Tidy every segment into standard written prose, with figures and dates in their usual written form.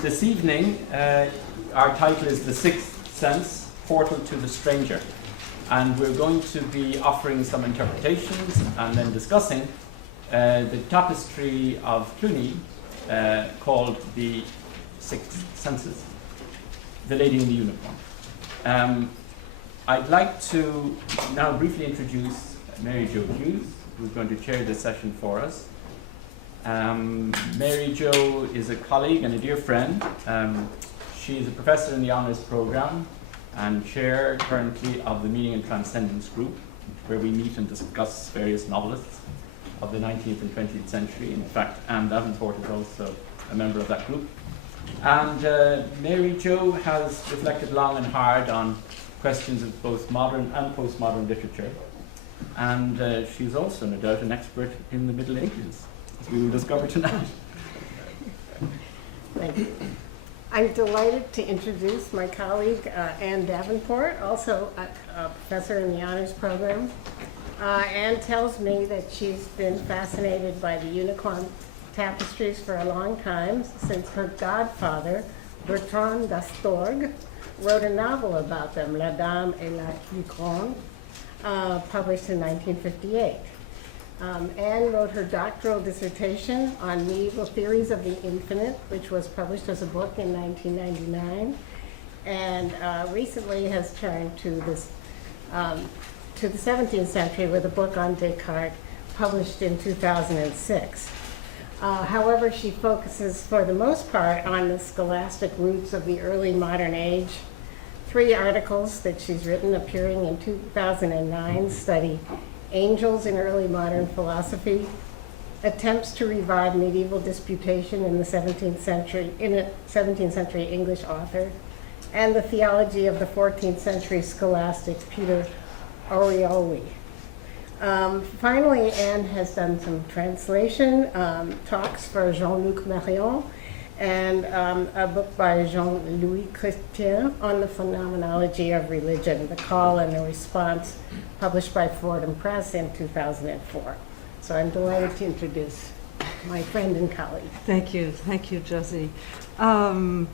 This evening, our title is The Sixth Sense, Portal to the Stranger. And we're going to be offering some interpretations and then discussing the tapestry of Cluny called The Sixth Senses, The Lady in the Unicorn. I'd like to now briefly introduce Mary Jo Hughes, who's going to chair this session for us. Mary Jo is a colleague and a dear friend. She is a professor in the honours programme and chair currently of the Meaning and Transcendence group, where we meet and discuss various novelists of the 19th and 20th century. In fact, Anne Davenport is also a member of that group. And Mary Jo has reflected long and hard on questions of both modern and postmodern literature. And she's also, no doubt, an expert in the Middle Ages, as we will discover tonight. Thank you. I'm delighted to introduce my colleague, Anne Davenport, also a professor in the honors program. Anne tells me that she's been fascinated by the unicorn tapestries for a long time, since her godfather, Bertrand d'Astorg, wrote a novel about them, La Dame et la Licorne, published in 1958. Anne wrote her doctoral dissertation on medieval theories of the infinite, which was published as a book in 1999, and recently has turned to the 17th century with a book on Descartes, published in 2006. However, she focuses for the most part on the scholastic roots of the early modern age. 3 articles that she's written appearing in 2009 study Angels in Early Modern Philosophy, Attempts to Revive Medieval Disputation in the 17th century, in a 17th century English author, and the Theology of the 14th Century Scholastic Peter Orioli. Finally, Anne has done some translation talks for Jean-Luc Marion and a book by Jean-Louis Chrétien on the phenomenology of religion, The Call and the Response, published by Fordham Press in 2004. So I'm delighted to introduce my friend and colleague. Thank you, Josie. Well,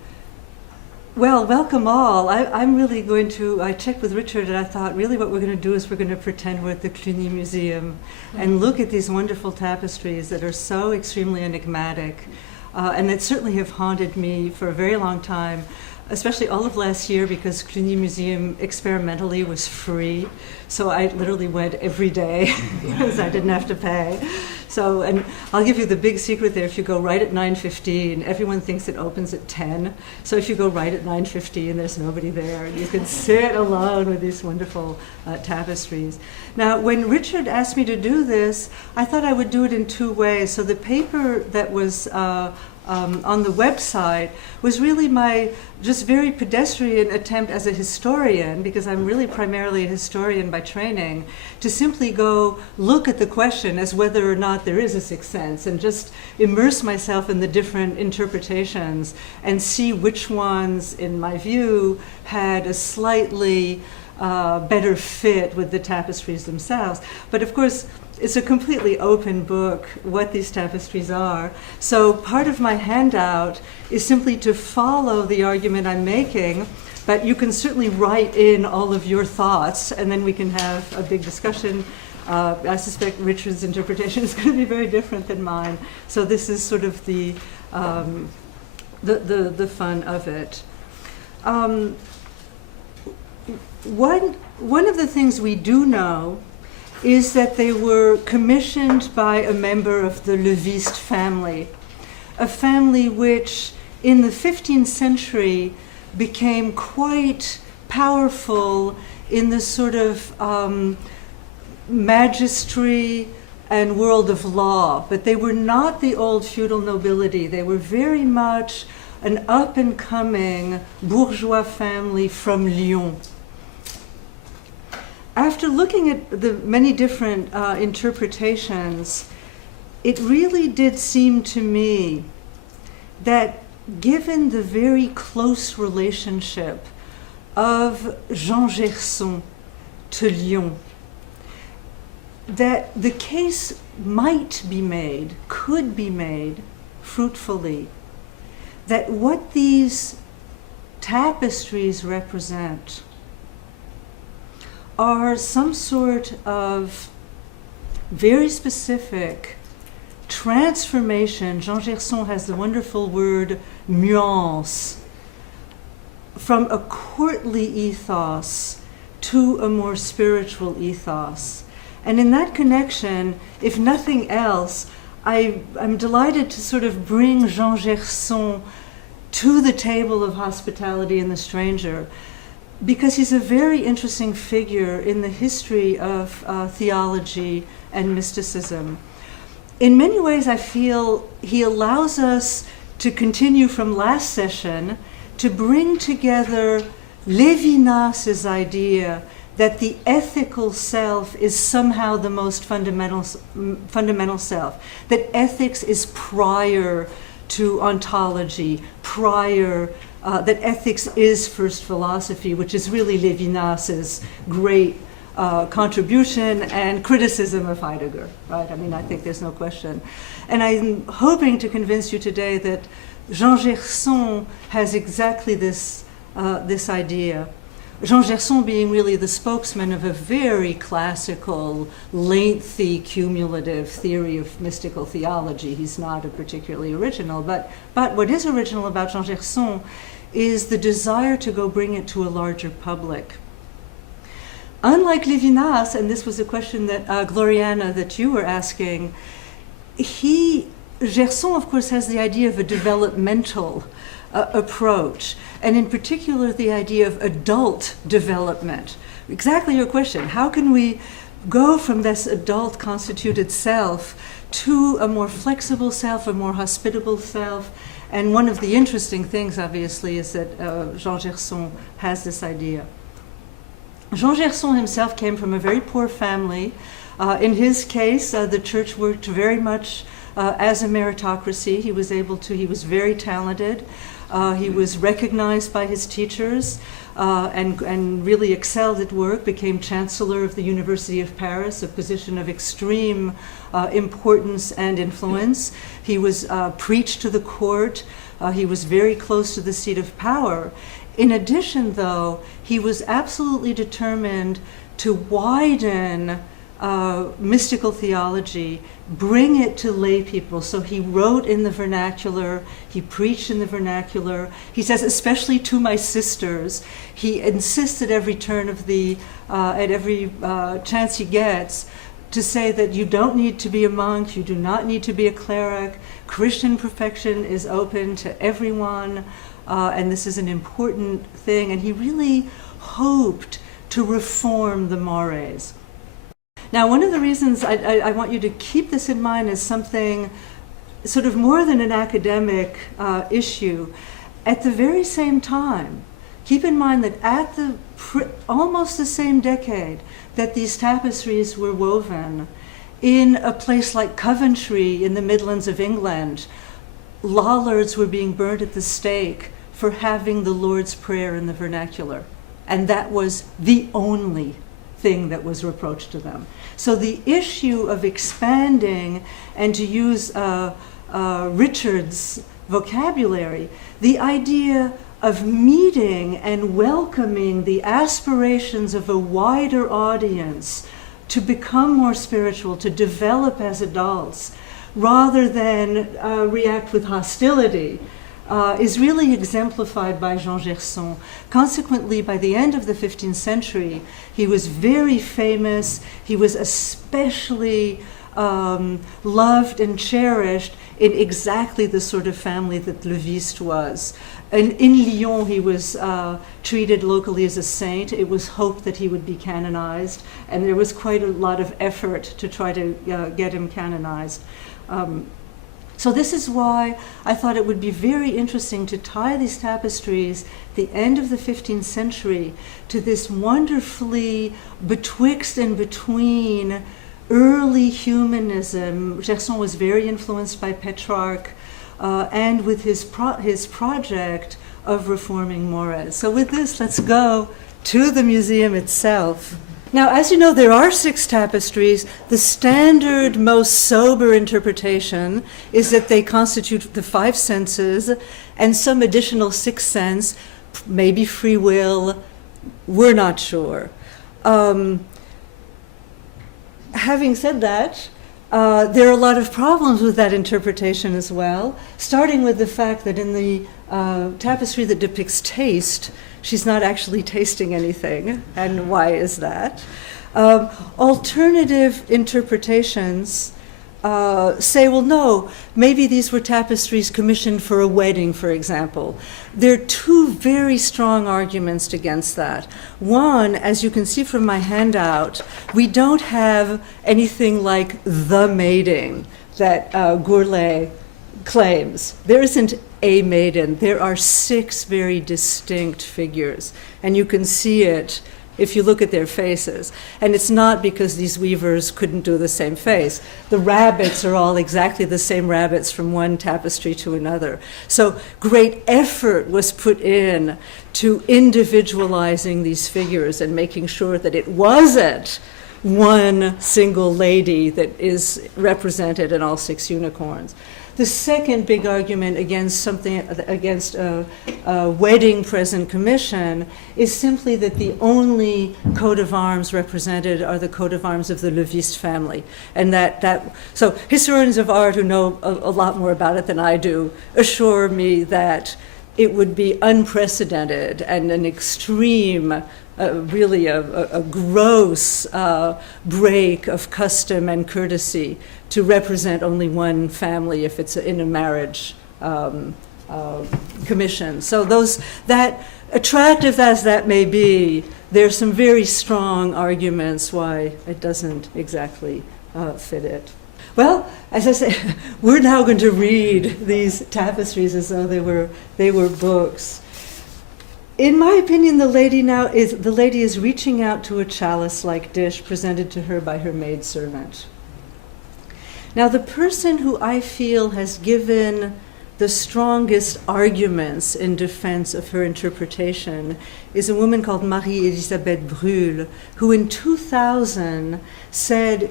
welcome all. I'm really going to, I checked with Richard and I thought really what we're going to do is we're going to pretend we're at the Cluny Museum and look at these wonderful tapestries that are so extremely enigmatic and that certainly have haunted me for a very long time, especially all of last year, because Cluny Museum experimentally was free. So I literally went every day because I didn't have to pay. So, and I'll give you the big secret there. If you go right at 9:15, everyone thinks it opens at 10. So if you go right at 9:15, there's nobody there. And you can sit alone with these wonderful tapestries. Now, when Richard asked me to do this, I thought I would do it in 2 ways. So the paper that was on the website was really my just very pedestrian attempt as a historian, because I'm really primarily a historian by training, to simply go look at the question as whether or not there is a sixth sense and just immerse myself in the different interpretations and see which ones, in my view, had a slightly better fit with the tapestries themselves. But of course, it's a completely open book, what these tapestries are. So part of my handout is simply to follow the argument I'm making, but you can certainly write in all of your thoughts, and then we can have a big discussion. I suspect Richard's interpretation is going to be very different than mine. So this is sort of the fun of it. One of the things we do know is that they were commissioned by a member of the Leviste family, a family which in the 15th century became quite powerful in the sort of magistry and world of law, but they were not the old feudal nobility. They were very much an up-and-coming bourgeois family from Lyon. After looking at the many different interpretations, it really did seem to me that given the very close relationship of Jean Gerson to Lyon, that the case might be made, could be made fruitfully, that what these tapestries represent are some sort of very specific transformation. Jean Gerson has the wonderful word nuance, from a courtly ethos to a more spiritual ethos. And in that connection, if nothing else, I'm delighted to sort of bring Jean Gerson to the table of hospitality and the stranger, because he's a very interesting figure in the history of theology and mysticism. In many ways, I feel he allows us to continue from last session to bring together Lévinas's idea that the ethical self is somehow the most fundamental self, that ethics is prior to ontology, that ethics is first philosophy, which is really Lévinas's great contribution and criticism of Heidegger, right? I mean, I think there's no question. And I'm hoping to convince you today that Jean Gerson has exactly this idea. Jean Gerson being really the spokesman of a very classical, lengthy, cumulative theory of mystical theology. He's not a particularly original, but what is original about Jean Gerson is the desire to go bring it to a larger public. Unlike Lévinas, and this was a question that Gloriana, that you were asking, Gerson, of course, has the idea of a developmental approach, and in particular the idea of adult development. Exactly your question. How can we go from this adult constituted self to a more flexible self, a more hospitable self? And one of the interesting things, obviously, is that Jean Gerson has this idea. Jean Gerson himself came from a very poor family. In his case, the church worked very much as a meritocracy. He was very talented. He was recognized by his teachers and really excelled at work, became Chancellor of the University of Paris, a position of extreme importance and influence. He was preached to the court. He was very close to the seat of power. In addition, though, he was absolutely determined to widen mystical theology, bring it to lay people. So he wrote in the vernacular, he preached in the vernacular. He says, especially to my sisters, he insists at every turn of at every chance he gets, to say that you don't need to be a monk, you do not need to be a cleric. Christian perfection is open to everyone, and this is an important thing. And he really hoped to reform the mores. Now, one of the reasons I want you to keep this in mind is something sort of more than an academic issue. At the very same time, keep in mind that at almost the same decade that these tapestries were woven, in a place like Coventry in the Midlands of England, Lollards were being burned at the stake for having the Lord's Prayer in the vernacular. And that was the only thing that was reproached to them. So the issue of expanding, and to use Richard's vocabulary, the idea of meeting and welcoming the aspirations of a wider audience to become more spiritual, to develop as adults, rather than react with hostility, is really exemplified by Jean Gerson. Consequently, by the end of the 15th century, he was very famous. He was especially loved and cherished in exactly the sort of family that Leviste was. And in Lyon, he was treated locally as a saint. It was hoped that he would be canonized, and there was quite a lot of effort to try to get him canonized. So this is why I thought it would be very interesting to tie these tapestries, the end of the 15th century, to this wonderfully betwixt and between early humanism. Gerson was very influenced by Petrarch, and with his project of reforming mores. So with this, let's go to the museum itself. Now, as you know, there are 6 tapestries. The standard, most sober interpretation is that they constitute the 5 senses and some additional 6th sense, maybe free will. We're not sure. Having said that, there are a lot of problems with that interpretation as well, starting with the fact that in the tapestry that depicts taste, she's not actually tasting anything. And why is that? Alternative interpretations say, well, no, maybe these were tapestries commissioned for a wedding, for example. There are 2 very strong arguments against that. One, as you can see from my handout, we don't have anything like the maiden that Gourlet claims. There isn't a maiden. There are 6 very distinct figures, and you can see it if you look at their faces. And it's not because these weavers couldn't do the same face. The rabbits are all exactly the same rabbits from one tapestry to another. So great effort was put in to individualizing these figures and making sure that it wasn't one single lady that is represented in all 6 unicorns. The second big argument against a wedding present commission is simply that the only coat of arms represented are the coat of arms of the Leviste family. And so historians of art who know a lot more about it than I do assure me that it would be unprecedented and an extreme, really a gross break of custom and courtesy to represent only one family if it's in a marriage commission. So that attractive as that may be, there's some very strong arguments why it doesn't exactly fit it. Well, as I say, we're now going to read these tapestries as though they were books. In my opinion, the lady is reaching out to a chalice-like dish presented to her by her maidservant. Now, the person who I feel has given the strongest arguments in defense of her interpretation is a woman called Marie-Elisabeth Brûle, who in 2000 said,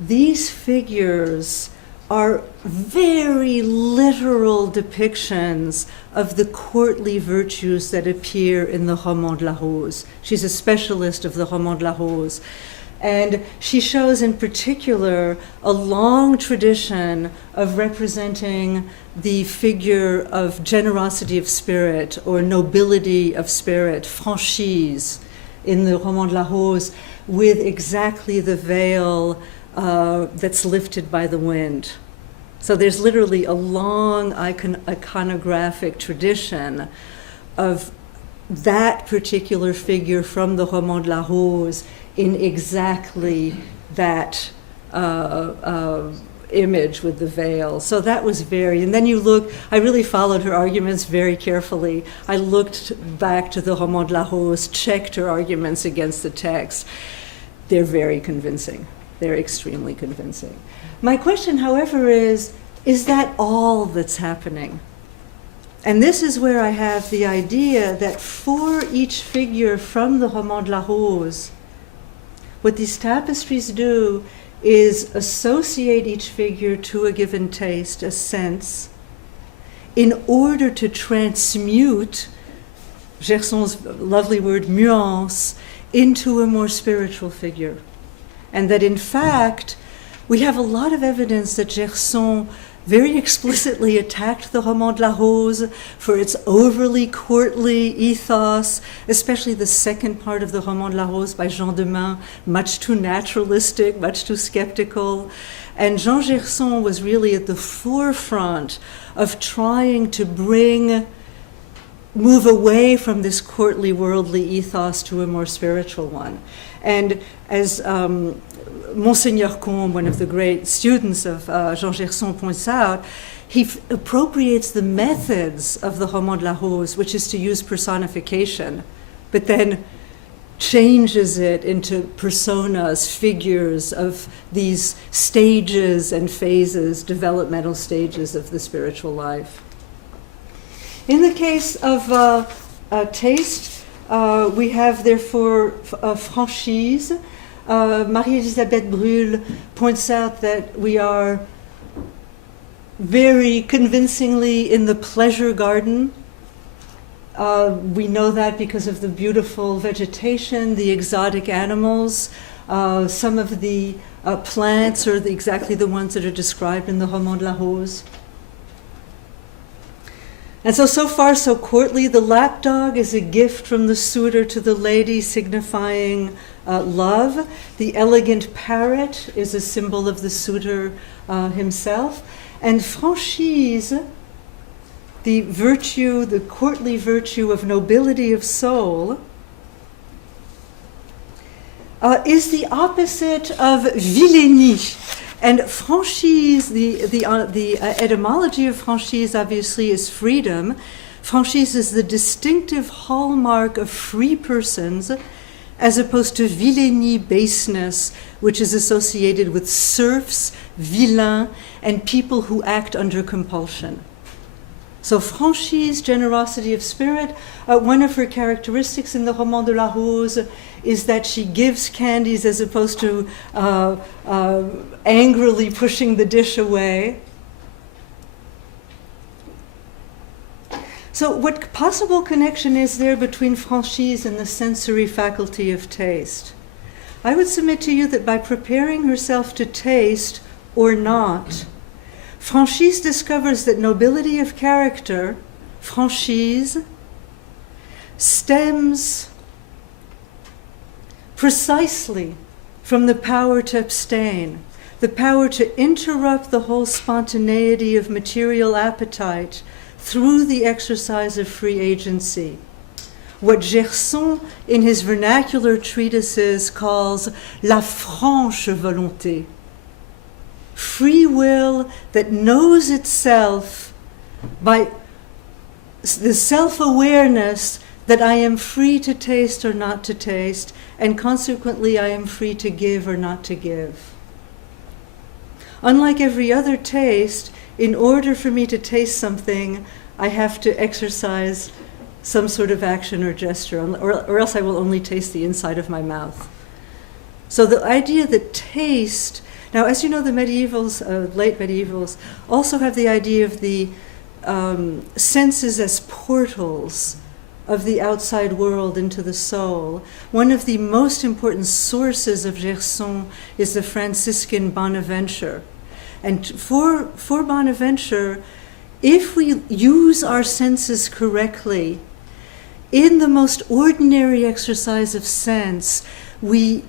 these figures are very literal depictions of the courtly virtues that appear in the Roman de la Rose. She's a specialist of the Roman de la Rose. And she shows in particular a long tradition of representing the figure of generosity of spirit or nobility of spirit, franchise, in the Roman de la Rose, with exactly the veil that's lifted by the wind. So there's literally a long iconographic tradition of that particular figure from the Roman de la Rose in exactly that image with the veil. So that was and then I really followed her arguments very carefully. I looked back to the Roman de la Rose, checked her arguments against the text. They're very convincing. They're extremely convincing. My question, however, is that all that's happening? And this is where I have the idea that for each figure from the Roman de la Rose, what these tapestries do is associate each figure to a given taste, a sense, in order to transmute Gerson's lovely word, nuance, into a more spiritual figure. And that in fact, we have a lot of evidence that Gerson very explicitly attacked the Roman de la Rose for its overly courtly ethos, especially the second part of the Roman de la Rose by Jean de Meun, much too naturalistic, much too skeptical. And Jean Gerson was really at the forefront of trying to move away from this courtly, worldly ethos to a more spiritual one. And as Monseigneur Combe, one of the great students of Jean Gerson, points out, he appropriates the methods of the Roman de la Rose, which is to use personification, but then changes it into personas, figures of these stages and phases, developmental stages of the spiritual life. In the case of taste, we have therefore franchise. Marie-Elisabeth Brûle points out that we are very convincingly in the pleasure garden. We know that because of the beautiful vegetation, the exotic animals, some of the plants are exactly the ones that are described in the Roman de la Rose. And so far, so courtly. The lapdog is a gift from the suitor to the lady, signifying love. The elegant parrot is a symbol of the suitor himself. And franchise, the virtue, the courtly virtue of nobility of soul, is the opposite of vilainie. And franchise, the etymology of franchise obviously is freedom. Franchise is the distinctive hallmark of free persons, as opposed to vilainie, baseness, which is associated with serfs, vilains, and people who act under compulsion. So franchise, generosity of spirit. One of her characteristics in the Roman de la Rose is that she gives candies as opposed to angrily pushing the dish away. So what possible connection is there between franchise and the sensory faculty of taste? I would submit to you that by preparing herself to taste or not, franchise discovers that nobility of character, franchise, stems precisely from the power to abstain, the power to interrupt the whole spontaneity of material appetite through the exercise of free agency. What Gerson, in his vernacular treatises, calls la franche volonté. Free will that knows itself by the self-awareness that I am free to taste or not to taste, and consequently I am free to give or not to give. Unlike every other taste, in order for me to taste something, I have to exercise some sort of action or gesture, or else I will only taste the inside of my mouth. So the idea that taste, now as you know, the medievals, late medievals, also have the idea of the senses as portals of the outside world into the soul. One of the most important sources of Gerson is the Franciscan Bonaventure. And for Bonaventure, if we use our senses correctly, in the most ordinary exercise of sense, we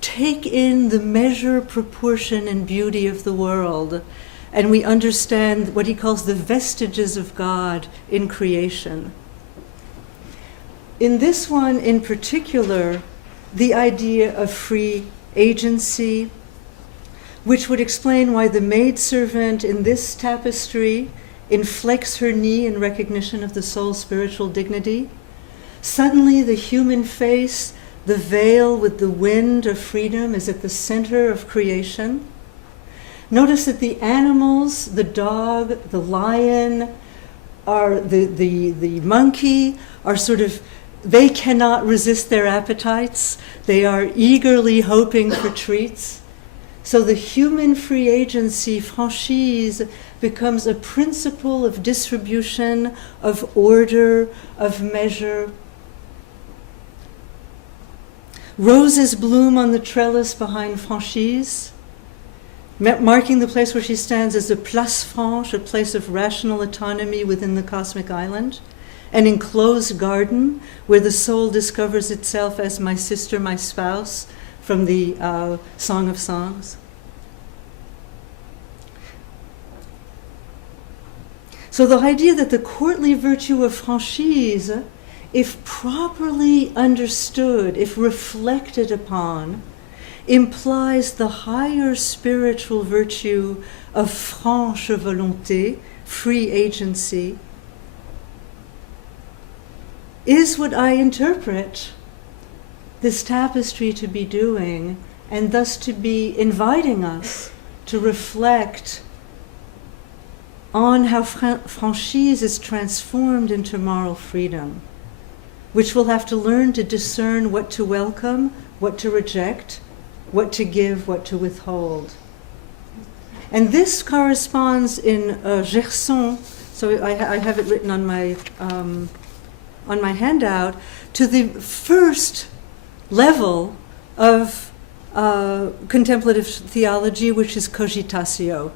take in the measure, proportion, and beauty of the world, and we understand what he calls the vestiges of God in creation. In this one in particular, the idea of free agency, which would explain why the maidservant in this tapestry inflects her knee in recognition of the soul's spiritual dignity. Suddenly the human face, the veil with the wind of freedom, is at the center of creation. Notice that the animals, the dog, the lion, the monkey, are sort of, they cannot resist their appetites. They are eagerly hoping for treats. So the human free agency, franchise, becomes a principle of distribution, of order, of measure. Roses bloom on the trellis behind franchise, marking the place where she stands as a place franche, a place of rational autonomy within the cosmic island, an enclosed garden where the soul discovers itself as my sister, my spouse, from the Song of Songs. So the idea that the courtly virtue of franchise, if properly understood, if reflected upon, implies the higher spiritual virtue of franche volonté, free agency, is what I interpret this tapestry to be doing, and thus to be inviting us to reflect on how franchise is transformed into moral freedom. which will have to learn to discern what to welcome, what to reject, what to give, what to withhold. And this corresponds in Gerson, so I have it written on my handout, to the first level of contemplative theology, which is cogitatio.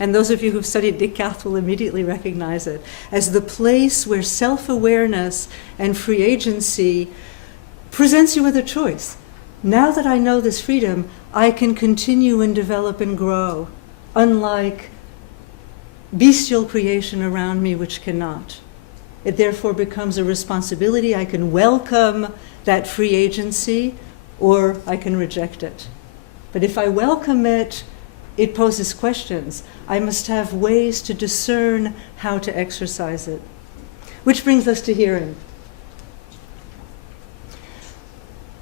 And those of you who've studied Descartes will immediately recognize it as the place where self-awareness and free agency presents you with a choice. Now that I know this freedom, I can continue and develop and grow, unlike bestial creation around me, which cannot. It therefore becomes a responsibility. I can welcome that free agency, or I can reject it. But if I welcome it, it poses questions. I must have ways to discern how to exercise it. Which brings us to hearing.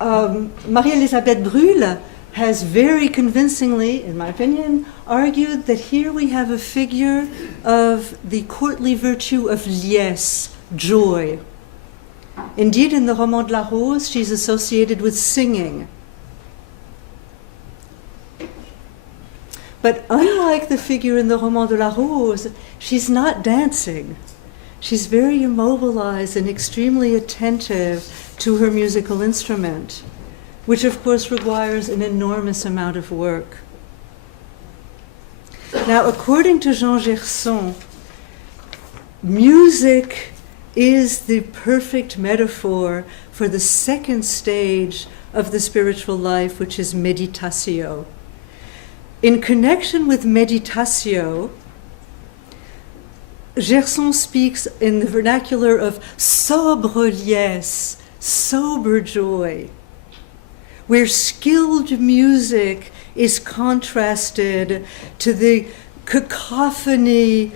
Marie-Elisabeth Brühl has very convincingly, in my opinion, argued that here we have a figure of the courtly virtue of liesse, joy. Indeed, in the Roman de la Rose, she's associated with singing. But unlike the figure in the Roman de la Rose, she's not dancing. She's very immobilized and extremely attentive to her musical instrument, which of course requires an enormous amount of work. Now, according to Jean Gerson, music is the perfect metaphor for the second stage of the spiritual life, which is meditatio. In connection with meditatio, Gerson speaks in the vernacular of sobre liesse, sober joy, where skilled music is contrasted to the cacophony,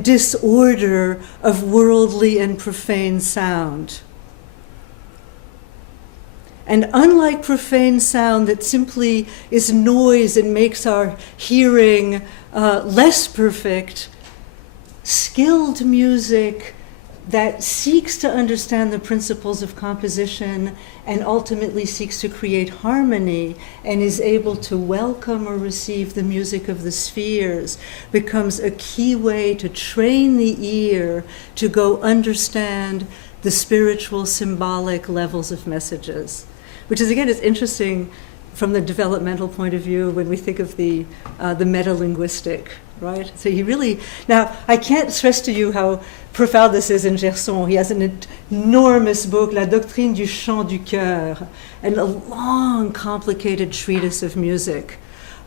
disorder of worldly and profane sound. And unlike profane sound that simply is noise and makes our hearing less perfect, skilled music that seeks to understand the principles of composition and ultimately seeks to create harmony and is able to welcome or receive the music of the spheres becomes a key way to train the ear to go understand the spiritual symbolic levels of messages. Which is, again, is interesting from the developmental point of view when we think of the metalinguistic, right? So he really, now I can't stress to you how profound this is in Gerson. He has an enormous book, La Doctrine du Chant du Cœur, and a long, complicated treatise of music,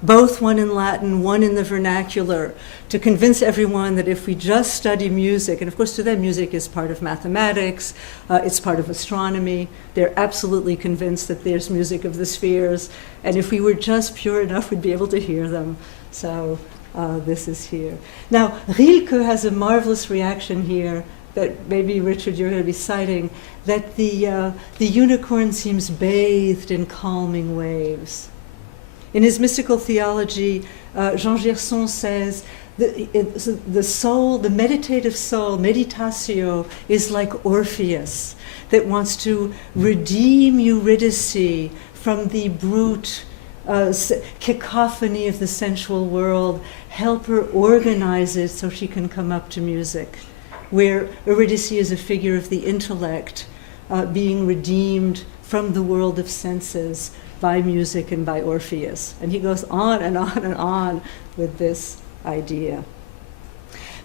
both one in Latin, one in the vernacular, to convince everyone that if we just study music, and of course to them music is part of mathematics, it's part of astronomy, they're absolutely convinced that there's music of the spheres, and if we were just pure enough, we'd be able to hear them. So this is here. Now, Rilke has a marvelous reaction here that maybe, Richard, you're going to be citing, that the unicorn seems bathed in calming waves. In his mystical theology, Jean Gerson says the soul, the meditative soul, meditatio, is like Orpheus that wants to redeem Eurydice from the brute cacophony of the sensual world, help her organize it so she can come up to music, where Eurydice is a figure of the intellect being redeemed from the world of senses by music and by Orpheus. And he goes on and on and on with this idea.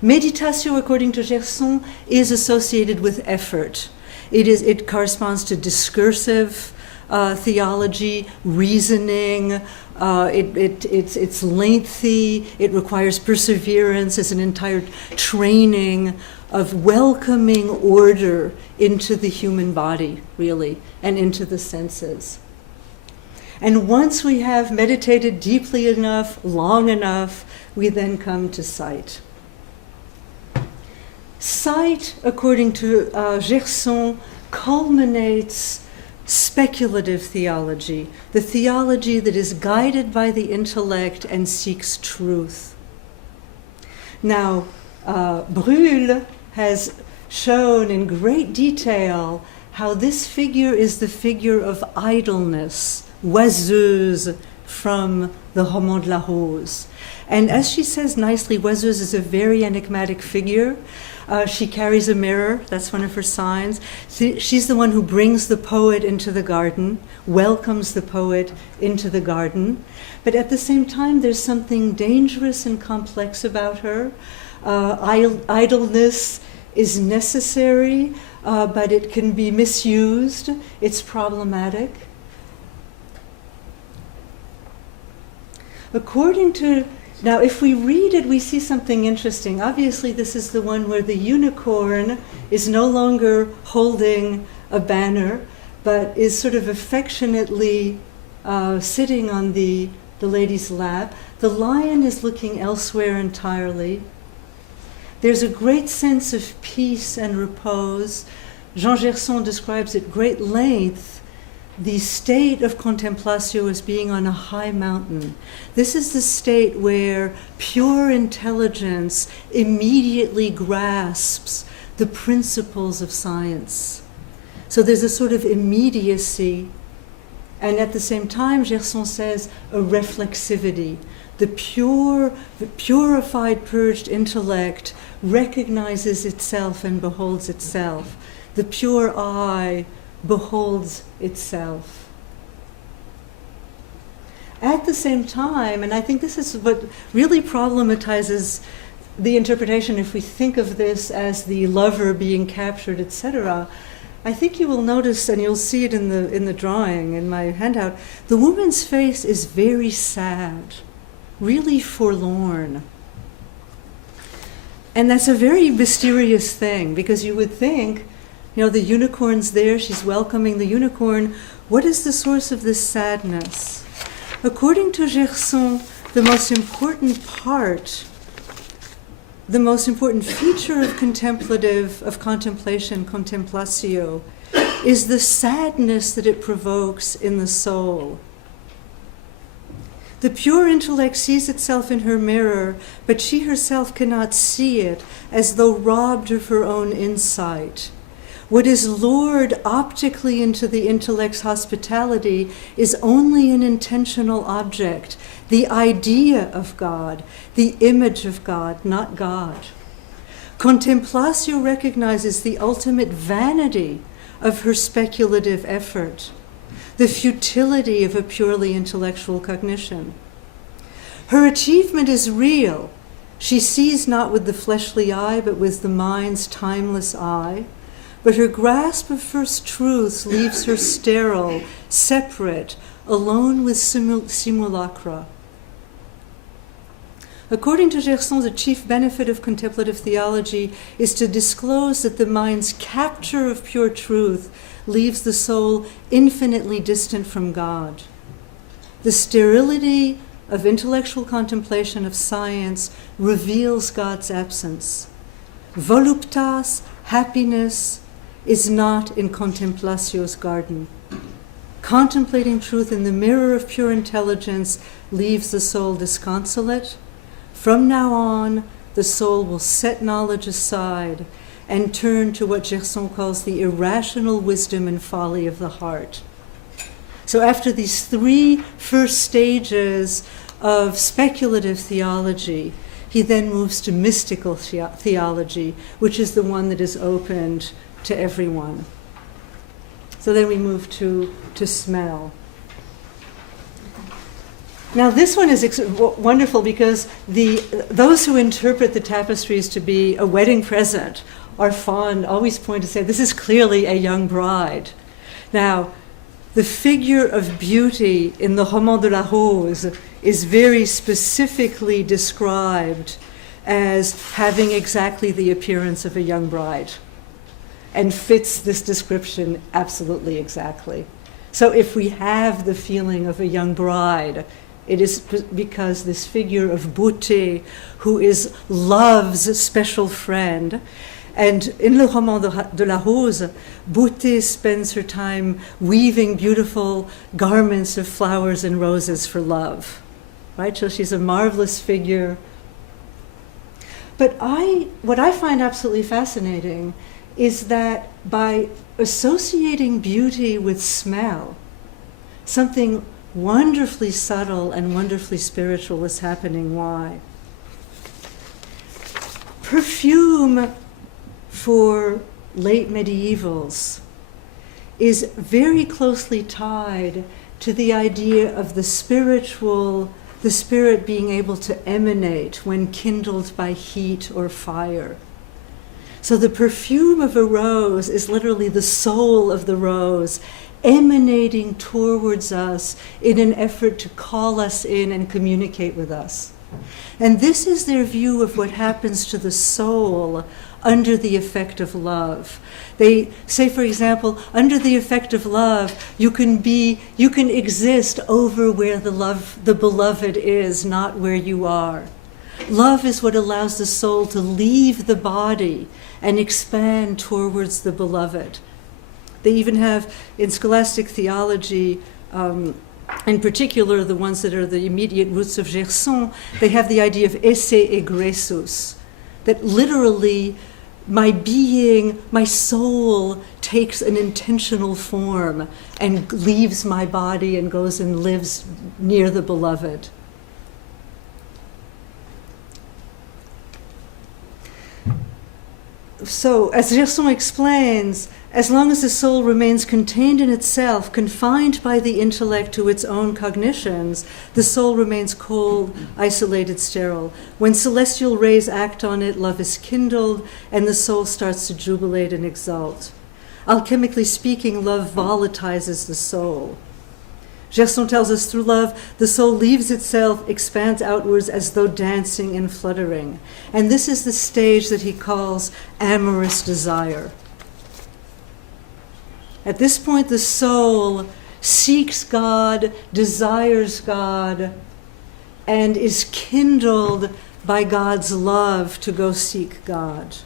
Meditatio, according to Gerson, is associated with effort. It corresponds to discursive theology, reasoning. It's lengthy. It requires perseverance. It's an entire training of welcoming order into the human body, really, and into the senses. And once we have meditated deeply enough, long enough, we then come to sight. Sight, according to Gerson, culminates speculative theology, the theology that is guided by the intellect and seeks truth. Now, Brühl has shown in great detail how this figure is the figure of idleness, oiseuse from the Roman de la Rose. And as she says nicely, oiseuse is a very enigmatic figure. She carries a mirror, that's one of her signs. She's the one who brings the poet into the garden, welcomes the poet into the garden. But at the same time, there's something dangerous and complex about her. Idleness is necessary, but it can be misused. It's problematic. Now, if we read it, we see something interesting. Obviously, this is the one where the unicorn is no longer holding a banner, but is sort of affectionately sitting on the lady's lap. The lion is looking elsewhere entirely. There's a great sense of peace and repose. Jean Gerson describes at great length the state of contemplatio as being on a high mountain. This is the state where pure intelligence immediately grasps the principles of science. So there's a sort of immediacy, and at the same time, Gerson says, a reflexivity. The purified, purged intellect recognizes itself and beholds itself. The pure eye beholds itself. At the same time, and I think this is what really problematizes the interpretation if we think of this as the lover being captured, etc., I think you will notice, and you'll see it in the drawing, in my handout, the woman's face is very sad, really forlorn. And that's a very mysterious thing, because you would think, the unicorn's there, she's welcoming the unicorn. What is the source of this sadness? According to Gerson, the most important feature of contemplation, contemplatio, is the sadness that it provokes in the soul. The pure intellect sees itself in her mirror, but she herself cannot see it, as though robbed of her own insight. What is lured optically into the intellect's hospitality is only an intentional object, the idea of God, the image of God, not God. Contemplatio recognizes the ultimate vanity of her speculative effort, the futility of a purely intellectual cognition. Her achievement is real. She sees not with the fleshly eye, but with the mind's timeless eye. But her grasp of first truths leaves her sterile, separate, alone with simulacra. According to Gerson, the chief benefit of contemplative theology is to disclose that the mind's capture of pure truth leaves the soul infinitely distant from God. The sterility of intellectual contemplation of science reveals God's absence. Voluptas, happiness, is not in contemplatio's garden. Contemplating truth in the mirror of pure intelligence leaves the soul disconsolate. From now on, the soul will set knowledge aside and turn to what Gerson calls the irrational wisdom and folly of the heart. So after these three first stages of speculative theology, he then moves to mystical theology, which is the one that is opened to everyone. So then we move to smell. Now this one is wonderful because those who interpret the tapestries to be a wedding present are fond, always point to say, this is clearly a young bride. Now, the figure of beauty in the Roman de la Rose is very specifically described as having exactly the appearance of a young bride, and fits this description absolutely exactly. So if we have the feeling of a young bride, it is because this figure of beauté, who is love's special friend, and in Le Roman de la Rose, Beauté spends her time weaving beautiful garments of flowers and roses for love, right? So she's a marvelous figure. But what I find absolutely fascinating is that by associating beauty with smell, something wonderfully subtle and wonderfully spiritual is happening. Why? Perfume for late medievals is very closely tied to the idea of the spiritual, the spirit being able to emanate when kindled by heat or fire. So the perfume of a rose is literally the soul of the rose emanating towards us in an effort to call us in and communicate with us. And this is their view of what happens to the soul under the effect of love. They say, for example, under the effect of love, you can exist over where the beloved is, not where you are. Love is what allows the soul to leave the body and expand towards the beloved. They even have, in scholastic theology, in particular the ones that are the immediate roots of Gerson, they have the idea of esse egressus, that literally my being, my soul takes an intentional form and leaves my body and goes and lives near the beloved. So, as Gerson explains, as long as the soul remains contained in itself, confined by the intellect to its own cognitions, the soul remains cold, isolated, sterile. When celestial rays act on it, love is kindled, and the soul starts to jubilate and exult. Alchemically speaking, love volatilizes the soul. Gerson tells us through love, the soul leaves itself, expands outwards as though dancing and fluttering. And this is the stage that he calls amorous desire. At this point, the soul seeks God, desires God, and is kindled by God's love to go seek God.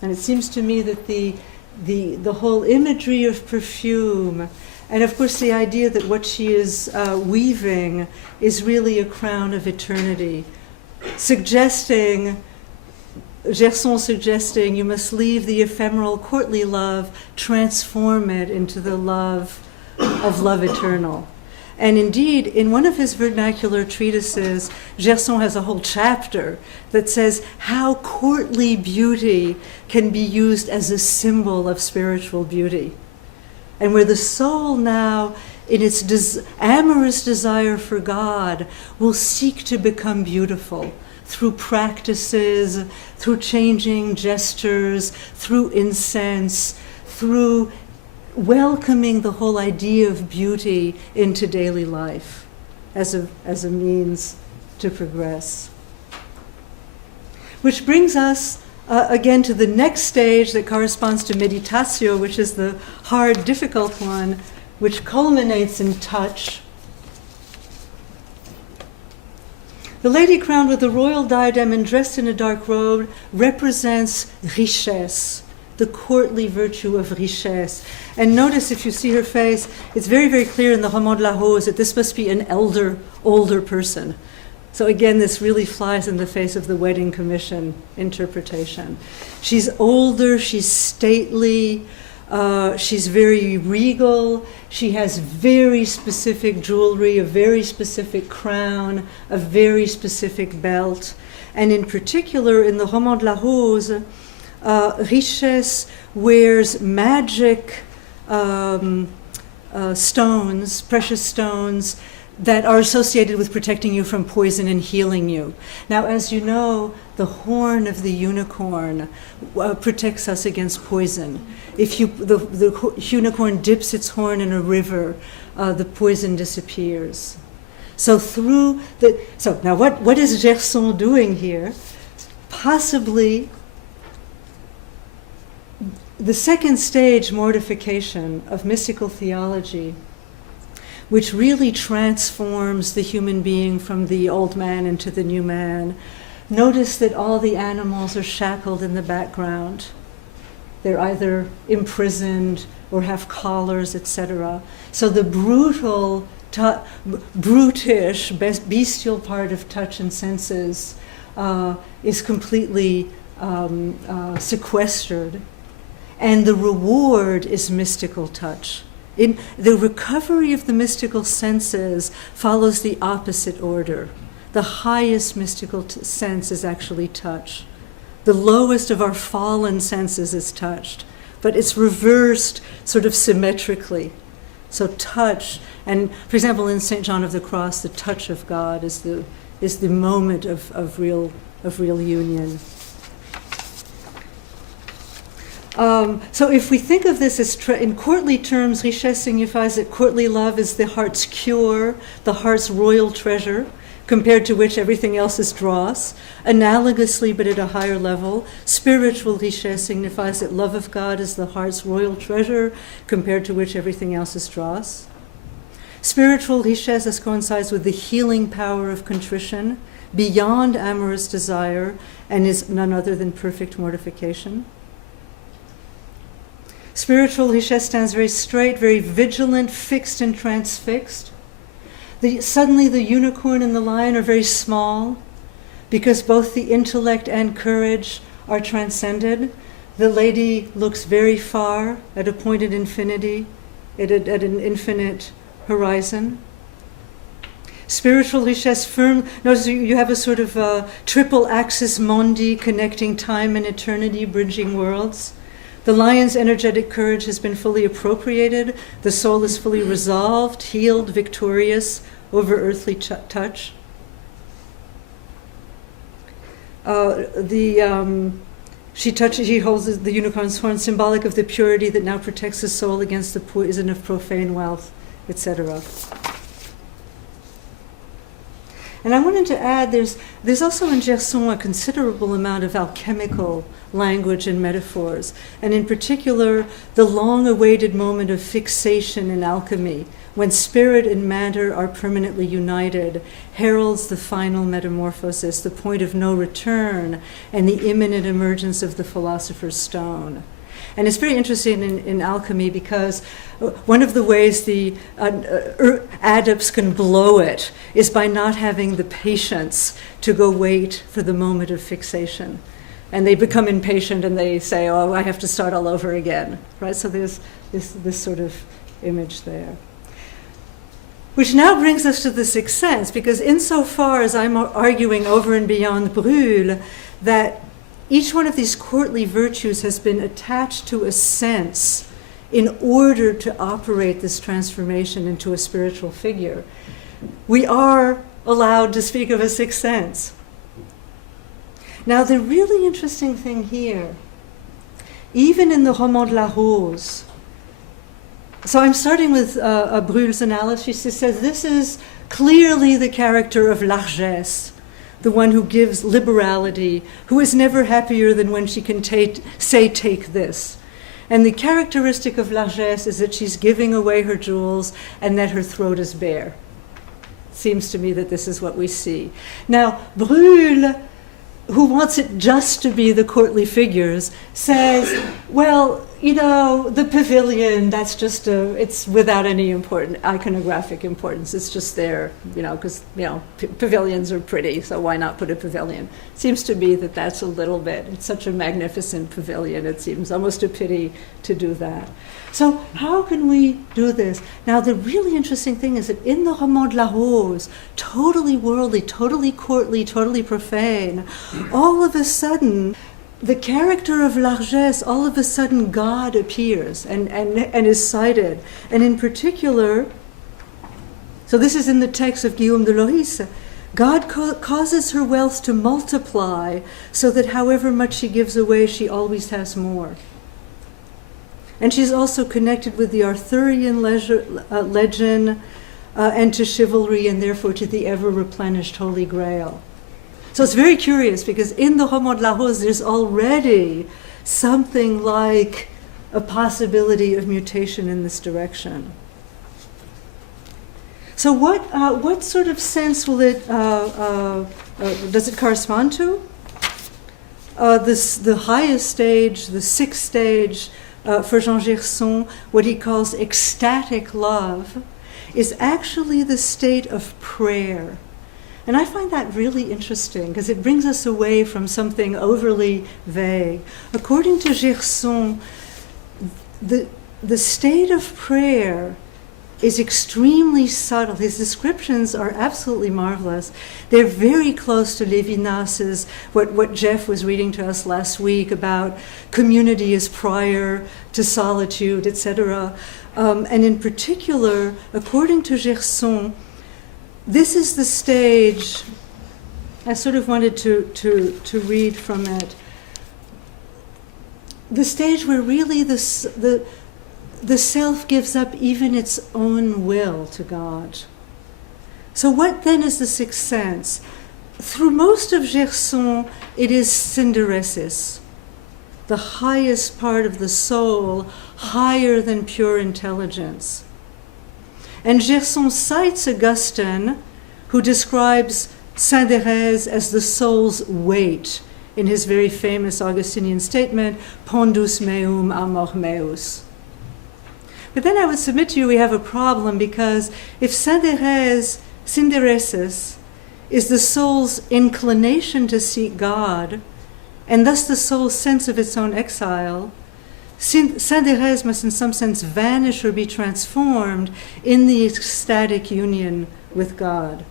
And it seems to me that the whole imagery of perfume, and of course the idea that what she is weaving is really a crown of eternity, Gerson suggesting you must leave the ephemeral courtly love, transform it into the love of love eternal. And indeed, in one of his vernacular treatises, Gerson has a whole chapter that says how courtly beauty can be used as a symbol of spiritual beauty. And where the soul now, in its amorous desire for God, will seek to become beautiful through practices, through changing gestures, through incense, through welcoming the whole idea of beauty into daily life as a means to progress. Which brings us again to the next stage that corresponds to meditatio, which is the hard, difficult one, which culminates in touch. The lady crowned with a royal diadem and dressed in a dark robe represents richesse, the courtly virtue of richesse. And notice, if you see her face, it's very, very clear in the Roman de la Rose that this must be an older person. So again, this really flies in the face of the wedding commission interpretation. She's older, she's stately, she's very regal, she has very specific jewelry, a very specific crown, a very specific belt. And in particular, in the Roman de la Rose, Richesse wears magic stones, precious stones, that are associated with protecting you from poison and healing you. Now, as you know, the horn of the unicorn protects us against poison. If the unicorn dips its horn in a river, the poison disappears. So now what is Gerson doing here? Possibly the second stage mortification of mystical theology, which really transforms the human being from the old man into the new man. Notice that all the animals are shackled in the background. They're either imprisoned or have collars, etc. So the brutish, bestial part of touch and senses is completely sequestered, and the reward is mystical touch. In the recovery of the mystical senses follows the opposite order. The highest mystical sense is actually touch. The lowest of our fallen senses is touched, but it's reversed sort of symmetrically. So touch, and for example, in St. John of the Cross, the touch of God is the moment of real union. So if we think of this as in courtly terms, richesse signifies that courtly love is the heart's cure, the heart's royal treasure, compared to which everything else is dross. Analogously, but at a higher level, spiritual richesse signifies that love of God is the heart's royal treasure, compared to which everything else is dross. Spiritual richesse coincides with the healing power of contrition, beyond amorous desire, and is none other than perfect mortification. Spiritual richesse stands very straight, very vigilant, fixed and transfixed. Suddenly the unicorn and the lion are very small because both the intellect and courage are transcended. The lady looks very far at a point at infinity, at an infinite horizon. Spiritual richesse firm. Notice you have a sort of triple axis mondi connecting time and eternity, bridging worlds. The lion's energetic courage has been fully appropriated. The soul is fully resolved, healed, victorious over earthly touch. She holds the unicorn's horn, symbolic of the purity that now protects the soul against the poison of profane wealth, etc. And I wanted to add, there's also in Gerson a considerable amount of alchemical language and metaphors, and in particular, the long-awaited moment of fixation in alchemy, when spirit and matter are permanently united, heralds the final metamorphosis, the point of no return, and the imminent emergence of the philosopher's stone. And it's very interesting in alchemy because one of the ways the adepts can blow it is by not having the patience to go wait for the moment of fixation. And they become impatient and they say, oh, I have to start all over again, right? So there's this sort of image there. Which now brings us to the sixth sense, because insofar as I'm arguing over and beyond Brûle, that each one of these courtly virtues has been attached to a sense in order to operate this transformation into a spiritual figure, we are allowed to speak of a sixth sense. Now, the really interesting thing here, even in the Roman de la Rose, so I'm starting with Brûle's analysis. She says this is clearly the character of largesse, the one who gives liberality, who is never happier than when she can say, take this. And the characteristic of largesse is that she's giving away her jewels and that her throat is bare. Seems to me that this is what we see. Now, Brûle, who wants it just to be the courtly figures, says, well, you know, the pavilion, that's just it's without any important iconographic importance. It's just there, you know, because, you know, pavilions are pretty, so why not put a pavilion? Seems to me that that's a little bit, it's such a magnificent pavilion, it seems almost a pity to do that. So how can we do this? Now, the really interesting thing is that in the Roman de la Rose, totally worldly, totally courtly, totally profane, all of a sudden, the character of largesse, all of a sudden God appears and is cited. And in particular, so this is in the text of Guillaume de Loris, God causes her wealth to multiply so that however much she gives away, she always has more. And she's also connected with the Arthurian legend and to chivalry and therefore to the ever-replenished Holy Grail. So it's very curious because in the Roman de la Rose there's already something like a possibility of mutation in this direction. So what sort of sense will it does it correspond to? The highest stage, the sixth stage for Jean Gerson, what he calls ecstatic love, is actually the state of prayer. And I find that really interesting because it brings us away from something overly vague. According to Gerson, the state of prayer is extremely subtle. His descriptions are absolutely marvelous. They're very close to Lévinas's, what Jeff was reading to us last week about community is prior to solitude, etc. And in particular, according to Gerson, this is the stage, I sort of wanted to read from it, the stage where really the self gives up even its own will to God. So what then is the sixth sense? Through most of Gerson, it is synderesis, the highest part of the soul, higher than pure intelligence. And Gerson cites Augustine, who describes Saint Thérèse as the soul's weight in his very famous Augustinian statement, Pondus meum amor meus. But then I would submit to you we have a problem, because if Saint Thérèse, synderesis, is the soul's inclination to seek God, and thus the soul's sense of its own exile, Saint Thérèse must in some sense vanish or be transformed in the ecstatic union with God.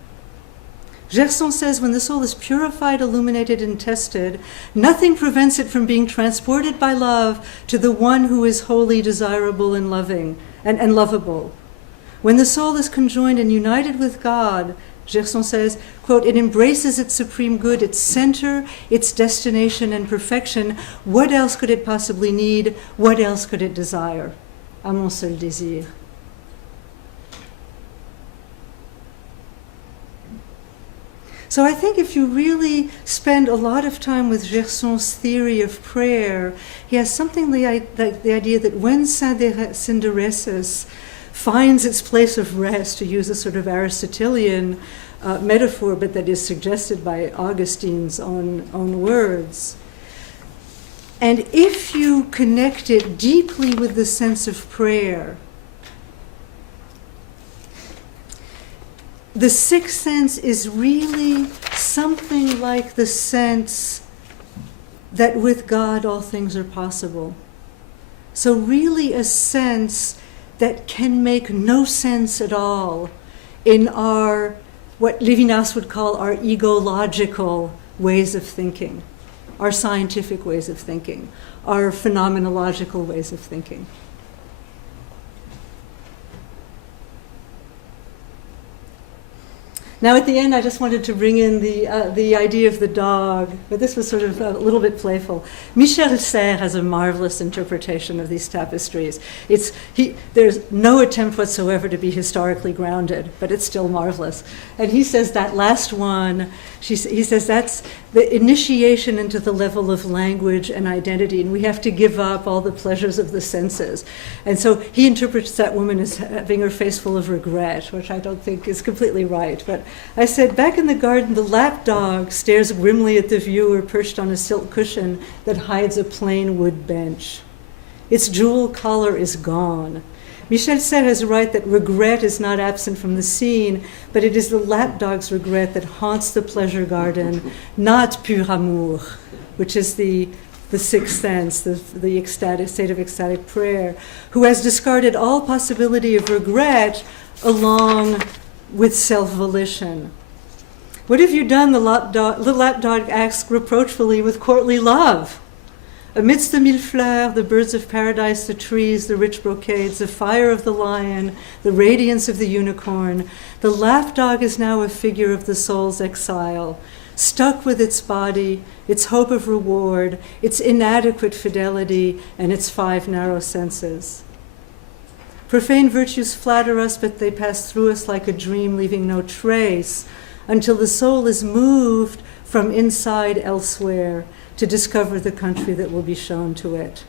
Gerson says when the soul is purified, illuminated, and tested, nothing prevents it from being transported by love to the one who is wholly desirable and loving and lovable. When the soul is conjoined and united with God, Gerson says, quote, it embraces its supreme good, its center, its destination and perfection. What else could it possibly need? What else could it desire? À mon seul désir. So I think if you really spend a lot of time with Gerson's theory of prayer, he has something like the idea that when synderesis finds its place of rest, to use a sort of Aristotelian metaphor, but that is suggested by Augustine's own words. And if you connect it deeply with the sense of prayer, the sixth sense is really something like the sense that with God all things are possible. So really a sense that can make no sense at all in our, what Lévinas would call our ego-logical ways of thinking, our scientific ways of thinking, our phenomenological ways of thinking. Now at the end, I just wanted to bring in the idea of the dog, but this was sort of a little bit playful. Michel Serres has a marvelous interpretation of these tapestries. There's no attempt whatsoever to be historically grounded, but it's still marvelous. And he says that last one, he says that's the initiation into the level of language and identity, and we have to give up all the pleasures of the senses. And so he interprets that woman as having her face full of regret, which I don't think is completely right. But I said, back in the garden, the lapdog stares grimly at the viewer perched on a silk cushion that hides a plain wood bench. Its jewel collar is gone. Michel Serres is right that regret is not absent from the scene, but it is the lapdog's regret that haunts the pleasure garden, not pur amour, which is the sixth sense, the ecstatic state of ecstatic prayer, who has discarded all possibility of regret along with self-volition. What have you done, the lapdog asks reproachfully, with courtly love? Amidst the millefleurs, the birds of paradise, the trees, the rich brocades, the fire of the lion, the radiance of the unicorn, the lapdog is now a figure of the soul's exile, stuck with its body, its hope of reward, its inadequate fidelity, and its 5 narrow senses. Profane virtues flatter us, but they pass through us like a dream, leaving no trace, until the soul is moved from inside elsewhere to discover the country that will be shown to it.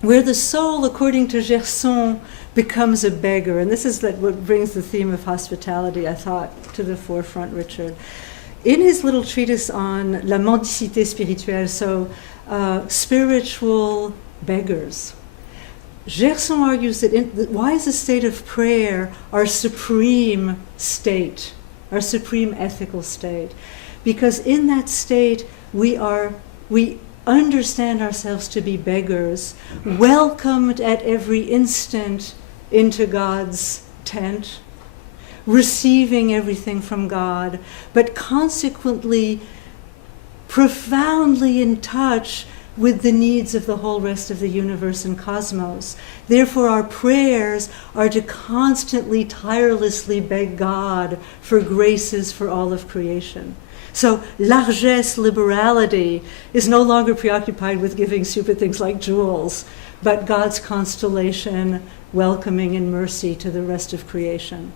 Where the soul, according to Gerson, becomes a beggar, and this is what brings the theme of hospitality, I thought, to the forefront, Richard. In his little treatise on la mendicité spirituelle, so spiritual beggars, Gerson argues that why is the state of prayer our supreme state, our supreme ethical state? Because in that state we understand ourselves to be beggars, welcomed at every instant into God's tent, receiving everything from God, but consequently profoundly in touch with the needs of the whole rest of the universe and cosmos. Therefore, our prayers are to constantly, tirelessly beg God for graces for all of creation. So, largesse, liberality, is no longer preoccupied with giving stupid things like jewels, but God's constellation, welcoming in mercy to the rest of creation.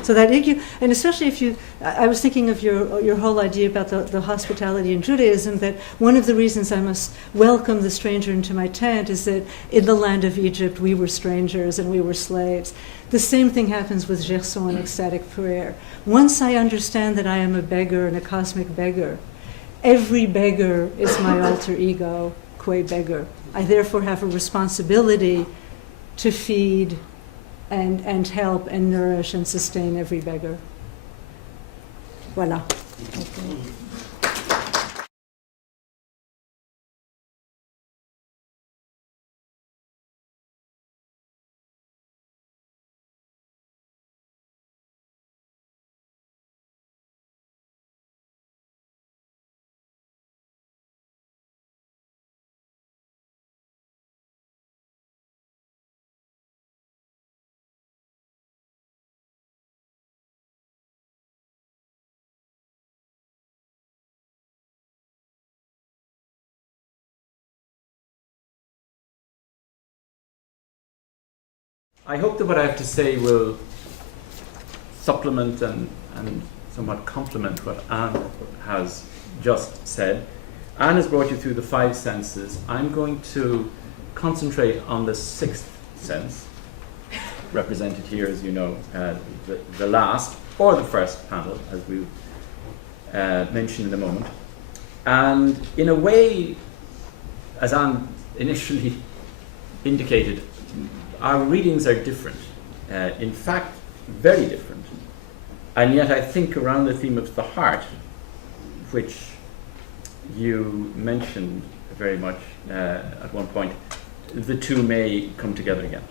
So that, and especially if you, I was thinking of your whole idea about the hospitality in Judaism, that one of the reasons I must welcome the stranger into my tent is that in the land of Egypt we were strangers and we were slaves. The same thing happens with Gerson and ecstatic prayer. Once I understand that I am a beggar and a cosmic beggar, every beggar is my alter ego, qua beggar. I therefore have a responsibility to feed and help and nourish and sustain every beggar. Voilà. Okay. I hope that what I have to say will supplement and somewhat complement what Anne has just said. Anne has brought you through the 5 senses. I'm going to concentrate on the 6th sense, represented here, as you know, the last or the first panel, as we mentioned in a moment. And in a way, as Anne initially indicated, our readings are different, in fact, very different. And yet I think around the theme of the heart, which you mentioned very much at one point, the two may come together again.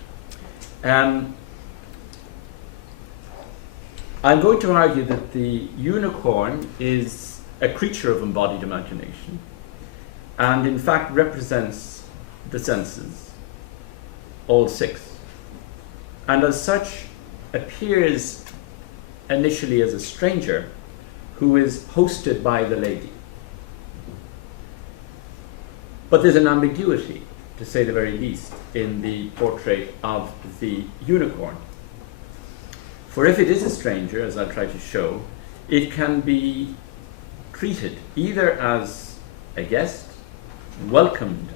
I'm going to argue that the unicorn is a creature of embodied imagination and in fact represents the senses, all 6, and as such appears initially as a stranger who is hosted by the lady. But there's an ambiguity, to say the very least, in the portrait of the unicorn. For if it is a stranger, as I'll try to show, it can be treated either as a guest, welcomed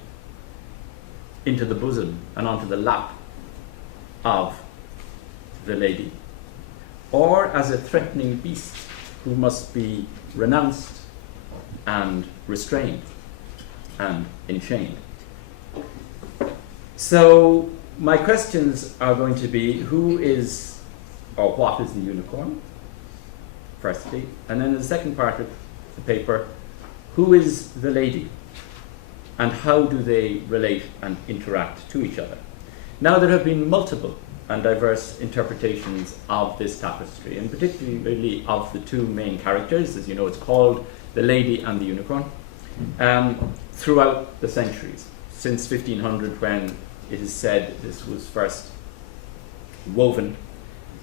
into the bosom and onto the lap of the lady, or as a threatening beast who must be renounced and restrained and enchained. So my questions are going to be, who is or what is the unicorn, firstly, and then the second part of the paper, who is the lady and how do they relate and interact to each other. Now there have been multiple and diverse interpretations of this tapestry, and particularly of the 2 main characters. As you know, it's called the lady and the unicorn, throughout the centuries, since 1500, when it is said this was first woven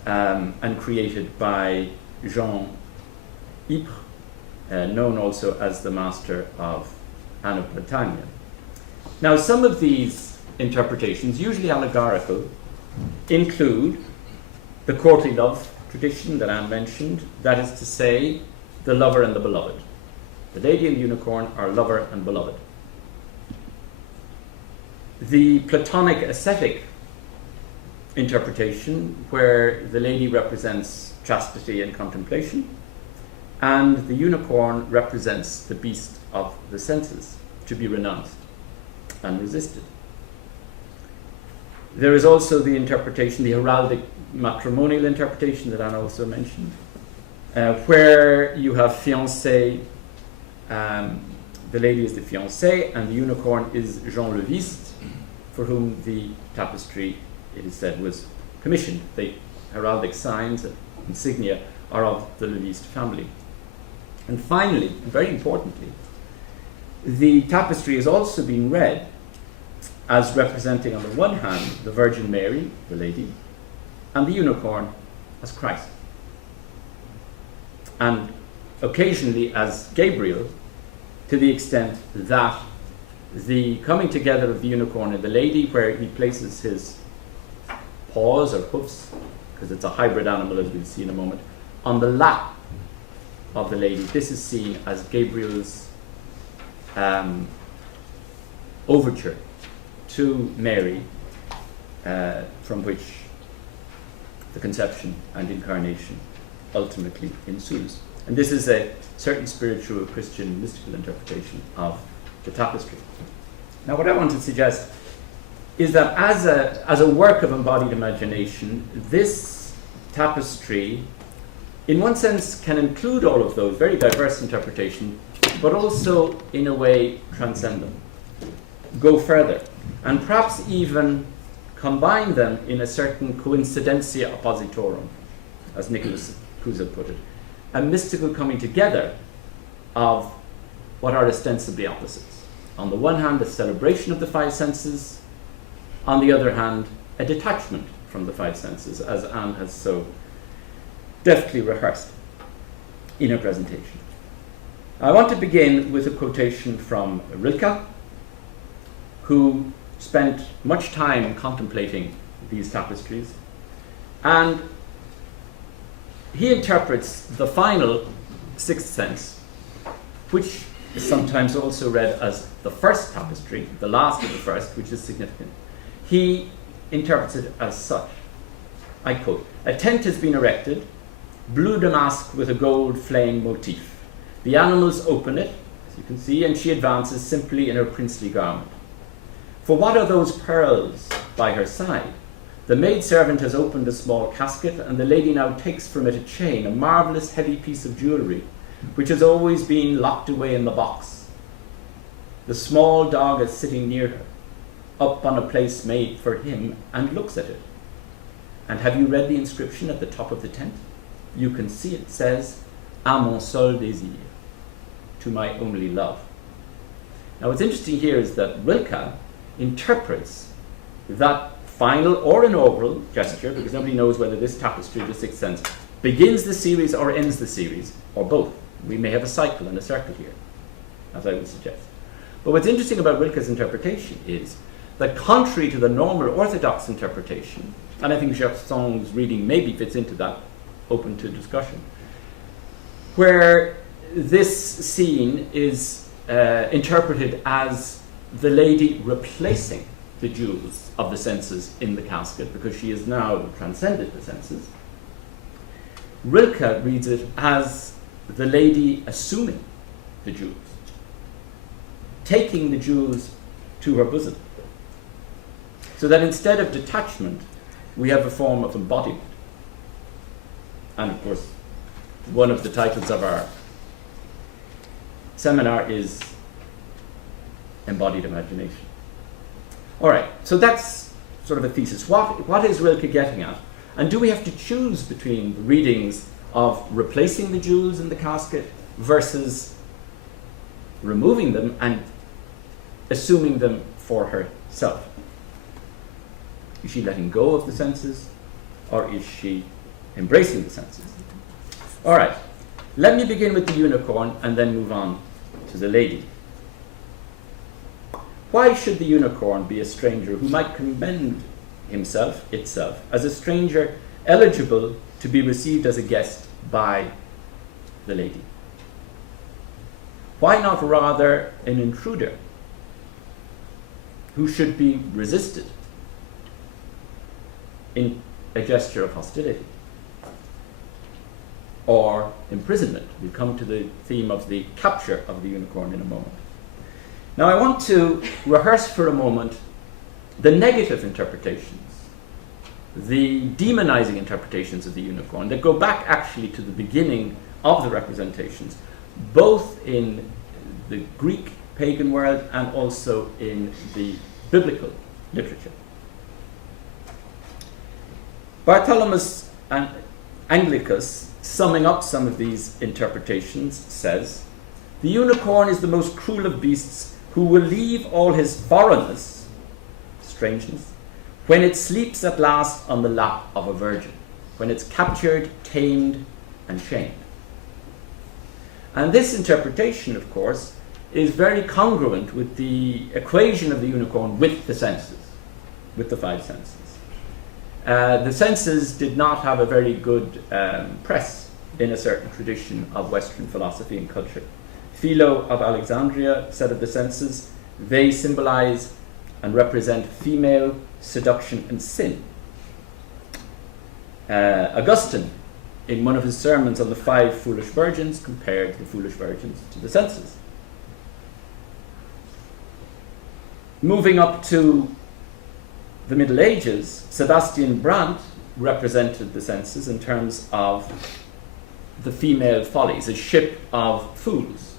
and created by Jean Ypres, known also as the master of Anne of Bretagne. Now, some of these interpretations, usually allegorical, include the courtly love tradition that Anne mentioned, that is to say, the lover and the beloved. The lady and the unicorn are lover and beloved. The Platonic ascetic interpretation, where the lady represents chastity and contemplation, and the unicorn represents the beast of the senses, to be renounced and resisted. There is also the interpretation, the heraldic matrimonial interpretation that Anna also mentioned, where you have fiancé, the lady is the fiancé, and the unicorn is Jean Leviste, for whom the tapestry, it is said, was commissioned. The heraldic signs and insignia are of the Leviste family. And finally, very importantly, the tapestry is also being read as representing, on the one hand, the Virgin Mary, the lady, and the unicorn as Christ. And occasionally as Gabriel, to the extent that the coming together of the unicorn and the lady, where he places his paws or hoofs, because it's a hybrid animal as we'll see in a moment, on the lap of the lady, this is seen as Gabriel's overture to Mary, from which the conception and incarnation ultimately ensues. And this is a certain spiritual Christian mystical interpretation of the tapestry. Now, what I want to suggest is that as a work of embodied imagination, this tapestry, in one sense, can include all of those very diverse interpretations, but also, in a way, transcend them, go further, and perhaps even combine them in a certain coincidentia oppositorum, as Nicholas Kuzel put it, a mystical coming together of what are ostensibly opposites. On the one hand, a celebration of the five senses, on the other hand, a detachment from the five senses, as Anne has so deftly rehearsed in her presentation. I want to begin with a quotation from Rilke, who spent much time contemplating these tapestries, and he interprets the final sixth sense, which is sometimes also read as the first tapestry, the last of the first, which is significant. He interprets it as such. I quote, "A tent has been erected, blue damask with a gold flame motif. The animals open it, as you can see, and she advances simply in her princely garment. For what are those pearls by her side? The maidservant has opened a small casket, and the lady now takes from it a chain, a marvellous heavy piece of jewellery, which has always been locked away in the box. The small dog is sitting near her, up on a place made for him, and looks at it. And have you read the inscription at the top of the tent? You can see it says, à mon seul désir, to my only love." Now what's interesting here is that Rilke interprets that final or inaugural gesture, because nobody knows whether this tapestry, the sixth sense, begins the series or ends the series, or both. We may have a cycle and a circle here, as I would suggest. But what's interesting about Rilke's interpretation is that contrary to the normal orthodox interpretation, and I think Gerson's reading maybe fits into that, open to discussion, where this scene is interpreted as the lady replacing the jewels of the senses in the casket, because she has now transcended the senses. Rilke reads it as the lady assuming the jewels, taking the jewels to her bosom. So that instead of detachment, we have a form of embodiment. And of course, one of the titles of our seminar is Embodied Imagination. All right, so that's sort of a thesis. What is Rilke getting at? And do we have to choose between the readings of replacing the jewels in the casket versus removing them and assuming them for herself? Is she letting go of the senses, or is she embracing the senses? All right, let me begin with the unicorn and then move on to the lady. Why should the unicorn be a stranger who might commend itself, as a stranger eligible to be received as a guest by the lady? Why not rather an intruder who should be resisted in a gesture of hostility or imprisonment? We'll come to the theme of the capture of the unicorn in a moment. Now I want to rehearse for a moment the negative interpretations, the demonizing interpretations of the unicorn that go back actually to the beginning of the representations, both in the Greek pagan world and also in the biblical literature. Bartholomeus and Anglicus, summing up some of these interpretations, says, "The unicorn is the most cruel of beasts, who will leave all his foreignness," strangeness, "when it sleeps at last on the lap of a virgin, when it's captured, tamed, and shamed." And this interpretation, of course, is very congruent with the equation of the unicorn with the senses, with the five senses. The senses did not have a very good press in a certain tradition of Western philosophy and culture. Philo of Alexandria said of the senses, they symbolize and represent female seduction and sin. Augustine, in one of his sermons on the five foolish virgins, compared the foolish virgins to the senses. Moving up to the Middle Ages, Sebastian Brandt represented the senses in terms of the female follies, a ship of fools,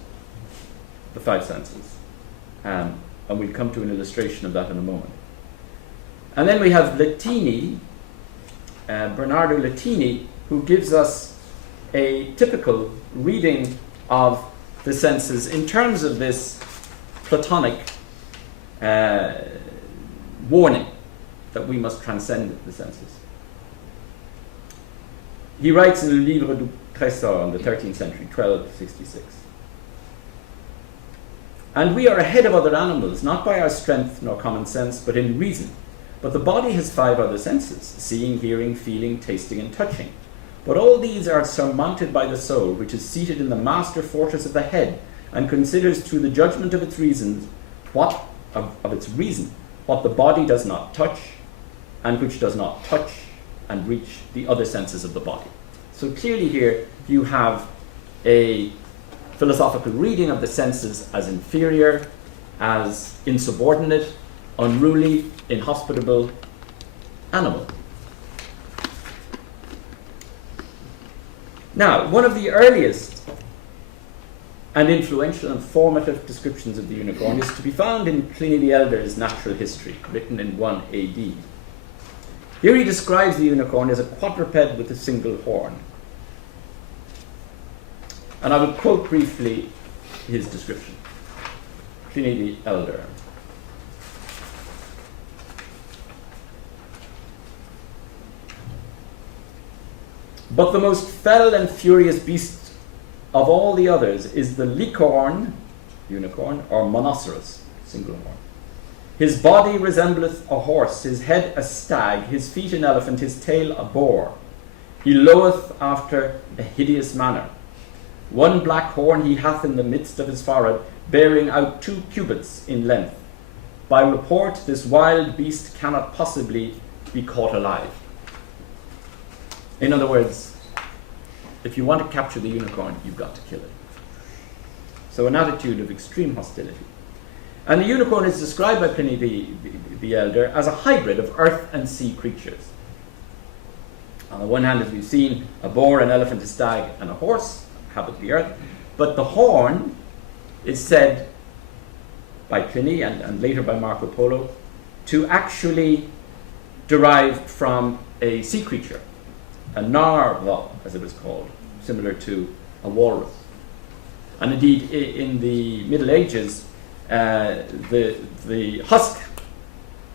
the five senses. And we'll come to an illustration of that in a moment. And then we have Latini, Bernardo Latini, who gives us a typical reading of the senses in terms of this Platonic warning that we must transcend the senses. He writes in Le Livre du Trésor in the 13th century, 1266. "And we are ahead of other animals, not by our strength nor common sense, but in reason. But the body has five other senses, seeing, hearing, feeling, tasting, and touching. But all these are surmounted by the soul, which is seated in the master fortress of the head, and considers through the judgment of its reasons what the body does not touch, and which does not touch and reach the other senses of the body." So clearly here you have a philosophical reading of the senses as inferior, as insubordinate, unruly, inhospitable, animal. Now, one of the earliest and influential and formative descriptions of the unicorn is to be found in Pliny the Elder's Natural History, written in 1 AD. Here he describes the unicorn as a quadruped with a single horn. And I will quote briefly his description. Pliny the Elder. "But the most fell and furious beast of all the others is the licorn," unicorn, or monoceros, single horn. "His body resembleth a horse, his head a stag, his feet an elephant, his tail a boar. He loweth after a hideous manner. One black horn he hath in the midst of his forehead, bearing out 2 cubits in length. By report, this wild beast cannot possibly be caught alive." In other words, if you want to capture the unicorn, you've got to kill it. So an attitude of extreme hostility. And the unicorn is described by Pliny the Elder as a hybrid of earth and sea creatures. On the one hand, as we've seen, a boar, an elephant, a stag, and a horse inhabit the earth. But the horn is said by Pliny and later by Marco Polo to actually derive from a sea creature, a narwhal, as it was called, similar to a walrus. And indeed, in the Middle Ages, the husk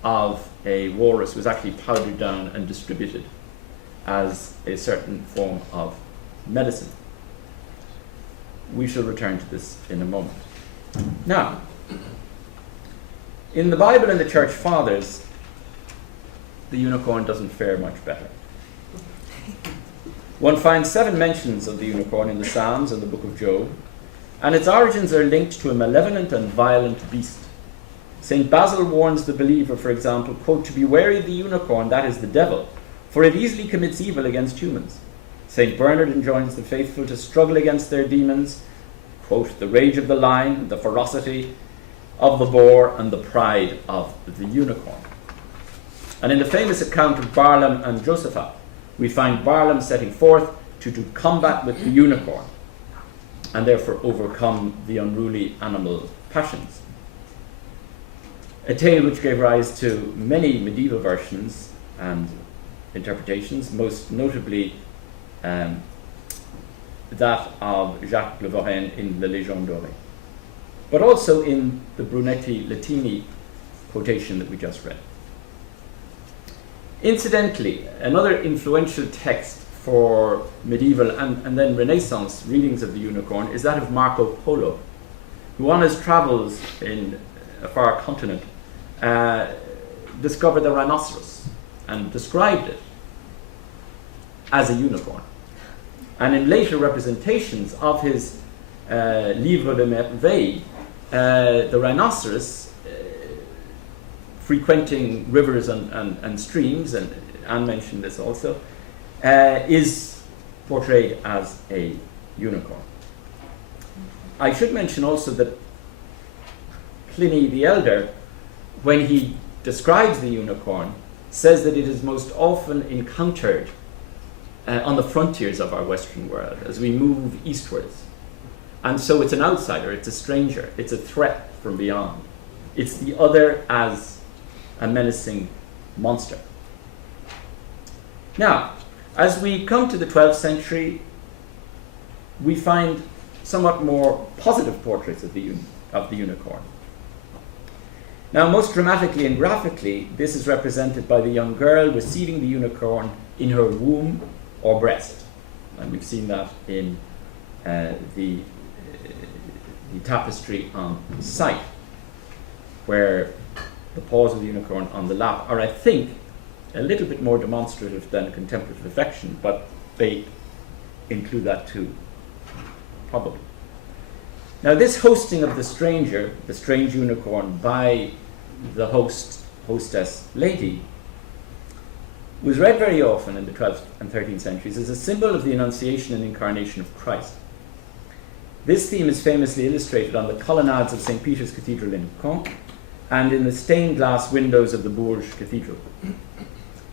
of a walrus was actually powdered down and distributed as a certain form of medicine. We shall return to this in a moment. Now, in the Bible and the Church Fathers, the unicorn doesn't fare much better. One finds 7 mentions of the unicorn in the Psalms and the book of Job, and its origins are linked to a malevolent and violent beast. St. Basil warns the believer, for example, quote, "to be wary of the unicorn, that is the devil, for it easily commits evil against humans." St. Bernard enjoins the faithful to struggle against their demons, quote, "the rage of the lion, the ferocity of the boar, and the pride of the unicorn." And in the famous account of Barlaam and Josaphat, we find Barlaam setting forth to do combat with the unicorn and therefore overcome the unruly animal passions. A tale which gave rise to many medieval versions and interpretations, most notably that of Jacques Le Vaurien in La Légende Dorée, but also in the Brunetti Latini quotation that we just read. Incidentally, another influential text for medieval and then Renaissance readings of the unicorn is that of Marco Polo, who on his travels in a far continent discovered the rhinoceros and described it as a unicorn. And in later representations of his Livre de Merveilles, the rhinoceros frequenting rivers and streams, and Anne mentioned this also, is portrayed as a unicorn. I should mention also that Pliny the Elder, when he describes the unicorn, says that it is most often encountered on the frontiers of our Western world as we move eastwards. And so it's an outsider, it's a stranger, it's a threat from beyond. It's the other as a menacing monster. Now, as we come to the 12th century, we find somewhat more positive portraits of the unicorn. Now, most dramatically and graphically, this is represented by the young girl receiving the unicorn in her womb or breast. And we've seen that in the tapestry on site, where the paws of the unicorn on the lap are, I think, a little bit more demonstrative than contemplative affection, but they include that too, probably. Now, this hosting of the stranger, the strange unicorn, by the hostess lady, was read very often in the 12th and 13th centuries as a symbol of the Annunciation and Incarnation of Christ. This theme is famously illustrated on the colonnades of St. Peter's Cathedral in Caen and in the stained glass windows of the Bourges Cathedral.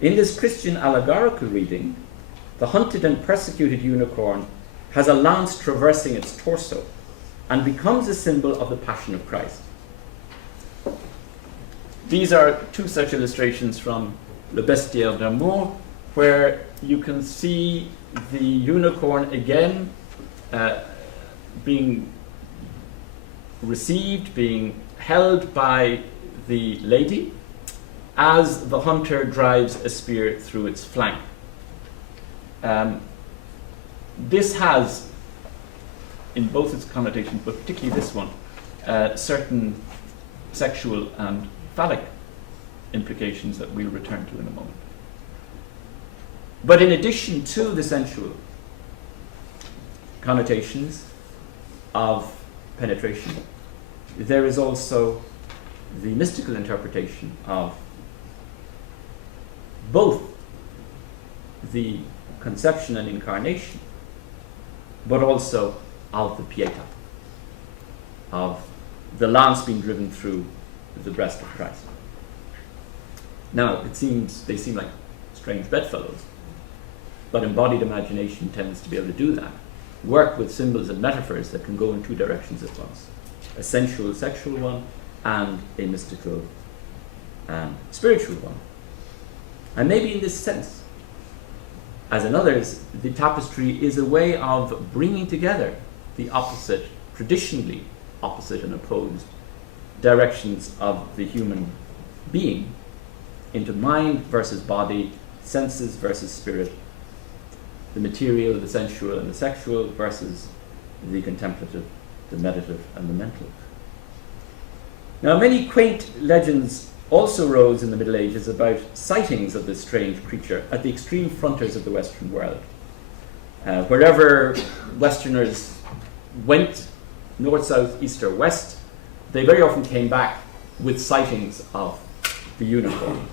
In this Christian allegorical reading, the hunted and persecuted unicorn has a lance traversing its torso and becomes a symbol of the Passion of Christ. These are two such illustrations from Le Bestiaire d'Amour, where you can see the unicorn again being received, being held by the lady as the hunter drives a spear through its flank. This has, in both its connotations, but particularly this one, certain sexual and phallic implications that we'll return to in a moment. But in addition to the sensual connotations of penetration, there is also the mystical interpretation of both the conception and incarnation, but also of the Pietà, of the lance being driven through the breast of Christ. Now, they seem like strange bedfellows, but embodied imagination tends to be able to do that. Work with symbols and metaphors that can go in two directions at once. A sensual, sexual one, and a mystical and spiritual one. And maybe in this sense, as in others, the tapestry is a way of bringing together the opposite, traditionally opposite and opposed directions of the human being into mind versus body, senses versus spirit, the material, the sensual, and the sexual versus the contemplative, the meditative, and the mental. Now, many quaint legends also rose in the Middle Ages about sightings of this strange creature at the extreme frontiers of the Western world. Wherever Westerners went, north, south, east, or west, they very often came back with sightings of the unicorn.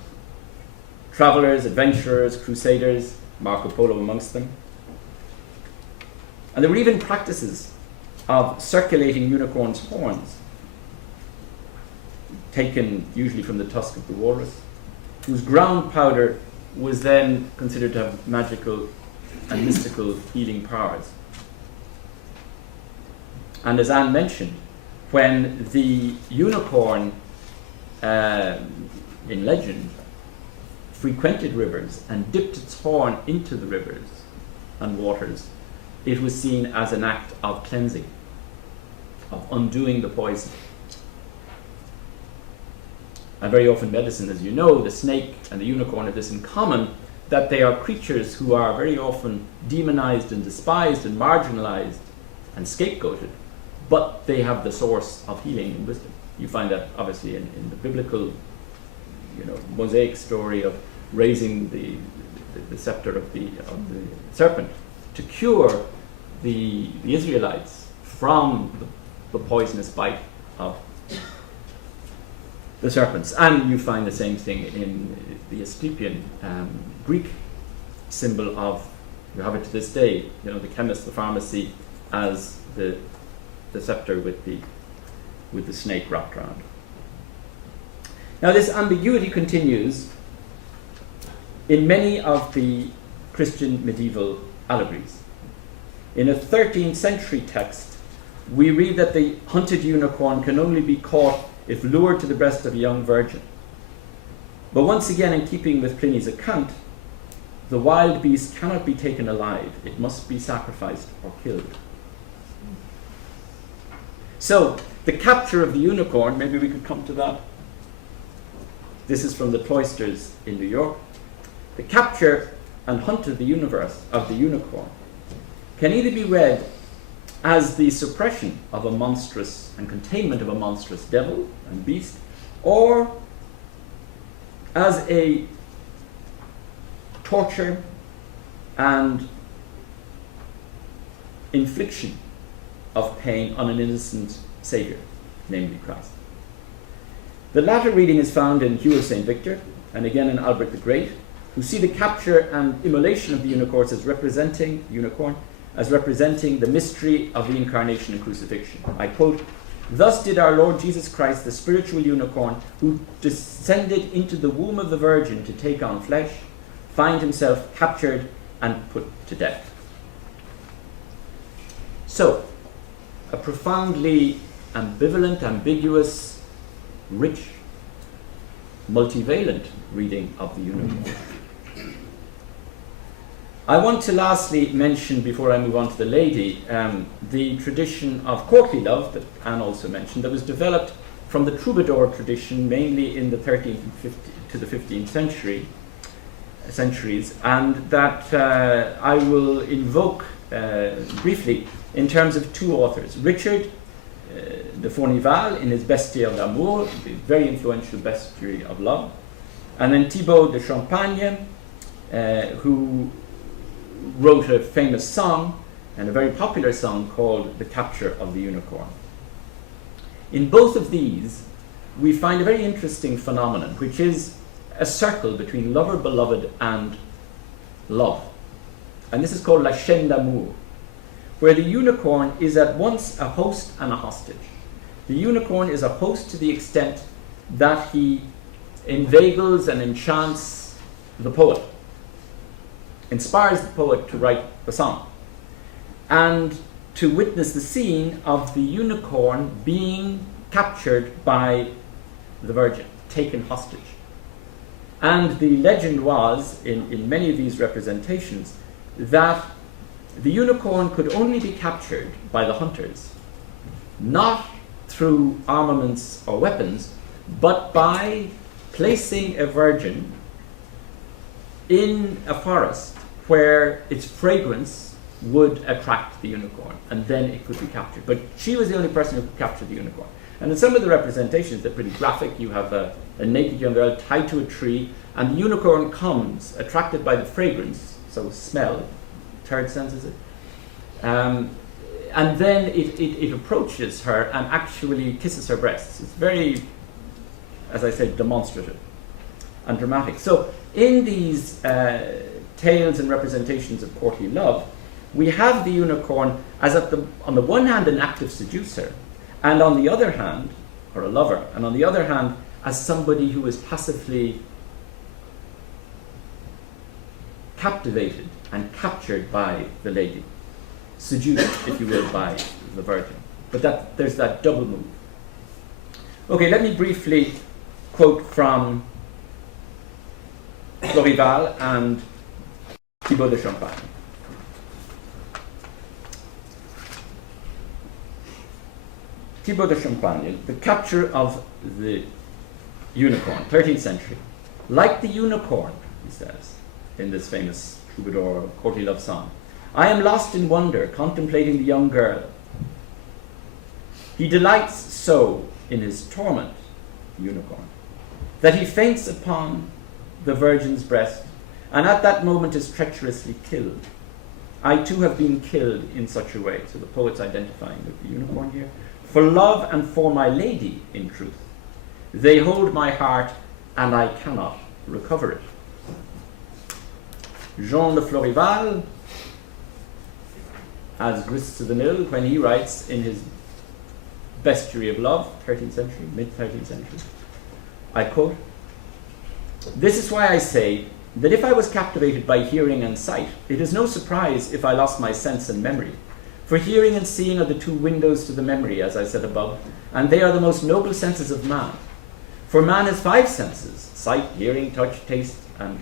Travelers, adventurers, crusaders, Marco Polo amongst them. And there were even practices of circulating unicorns' horns, taken usually from the tusk of the walrus, whose ground powder was then considered to have magical and mystical healing powers. And as Anne mentioned, when the unicorn in legend frequented rivers and dipped its horn into the rivers and waters, it was seen as an act of cleansing, of undoing the poison. And very often medicine, as you know, the snake and the unicorn have this in common, that they are creatures who are very often demonized and despised and marginalized and scapegoated, but they have the source of healing and wisdom. You find that obviously in the biblical, Mosaic story of raising the scepter of the serpent to cure the Israelites from the poisonous bite of the serpents. And you find the same thing in the Asclepian Greek symbol of, you have it to this day, the chemist, the pharmacy, as the scepter with the snake wrapped around. Now this ambiguity continues in many of the Christian medieval allegories. In a 13th century text, we read that the hunted unicorn can only be caught if lured to the breast of a young virgin. But once again, in keeping with Pliny's account, the wild beast cannot be taken alive. It must be sacrificed or killed. So, the capture of the unicorn, maybe we could come to that. This is from the cloisters in New York. The capture and hunt of the unicorn can either be read as the suppression of a monstrous and containment of a monstrous devil and beast, or as a torture and infliction of pain on an innocent Saviour, namely Christ. The latter reading is found in Hugh of St. Victor, and again in Albert the Great, who see the capture and immolation of the unicorn as representing the mystery of the incarnation and crucifixion. I quote, "Thus did our Lord Jesus Christ, the spiritual unicorn, who descended into the womb of the Virgin to take on flesh, find himself captured and put to death." So, a profoundly ambivalent, ambiguous, rich, multivalent reading of the unicorn. I want to lastly mention, before I move on to the lady, the tradition of courtly love that Anne also mentioned, that was developed from the troubadour tradition, mainly in the 13th to the 15th centuries, and that I will invoke briefly in terms of two authors. Richard de Fournival in his Bestiaire d'amour, the very influential bestiary of love, and then Thibaut de Champagne, who wrote a famous song, and a very popular song called The Capture of the Unicorn. In both of these, we find a very interesting phenomenon, which is a circle between lover, beloved, and love. And this is called la chaîne d'amour, where the unicorn is at once a host and a hostage. The unicorn is a host to the extent that he inveigles and enchants the poet, inspires the poet to write the song, and to witness the scene of the unicorn being captured by the Virgin, taken hostage. And the legend was, in many of these representations, that the unicorn could only be captured by the hunters, not through armaments or weapons, but by placing a virgin in a forest where its fragrance would attract the unicorn, and then it could be captured. But she was the only person who could capture the unicorn. And in some of the representations, they're pretty graphic. You have a naked young girl tied to a tree, and the unicorn comes, attracted by the fragrance, so smell, third sense is it? And then it approaches her and actually kisses her breasts. It's very, as I said, demonstrative and dramatic. So in these tales and representations of courtly love, we have the unicorn as on the one hand an active seducer, and on the other hand, or a lover, and on the other hand, as somebody who is passively captivated and captured by the lady, seduced, if you will, by the Virgin. But there's that double move. Okay, let me briefly quote from Florival and Thibaut de Champagne. Thibaut de Champagne, the capture of the unicorn, 13th century. Like the unicorn, he says, in this famous troubadour courtly love song, I am lost in wonder, contemplating the young girl. He delights so in his torment, the unicorn, that he faints upon the Virgin's breast, and at that moment is treacherously killed. I too have been killed in such a way. So the poet's identifying with the unicorn here. For love and for my lady, in truth, they hold my heart, and I cannot recover it. Jean de Florival, as Grist to the Mill, when he writes in his Bestiary of Love, 13th century, mid-13th century, I quote, "This is why I say that if I was captivated by hearing and sight, it is no surprise if I lost my sense and memory. For hearing and seeing are the two windows to the memory, as I said above, and they are the most noble senses of man. For man has 5 senses, sight, hearing, touch, taste, and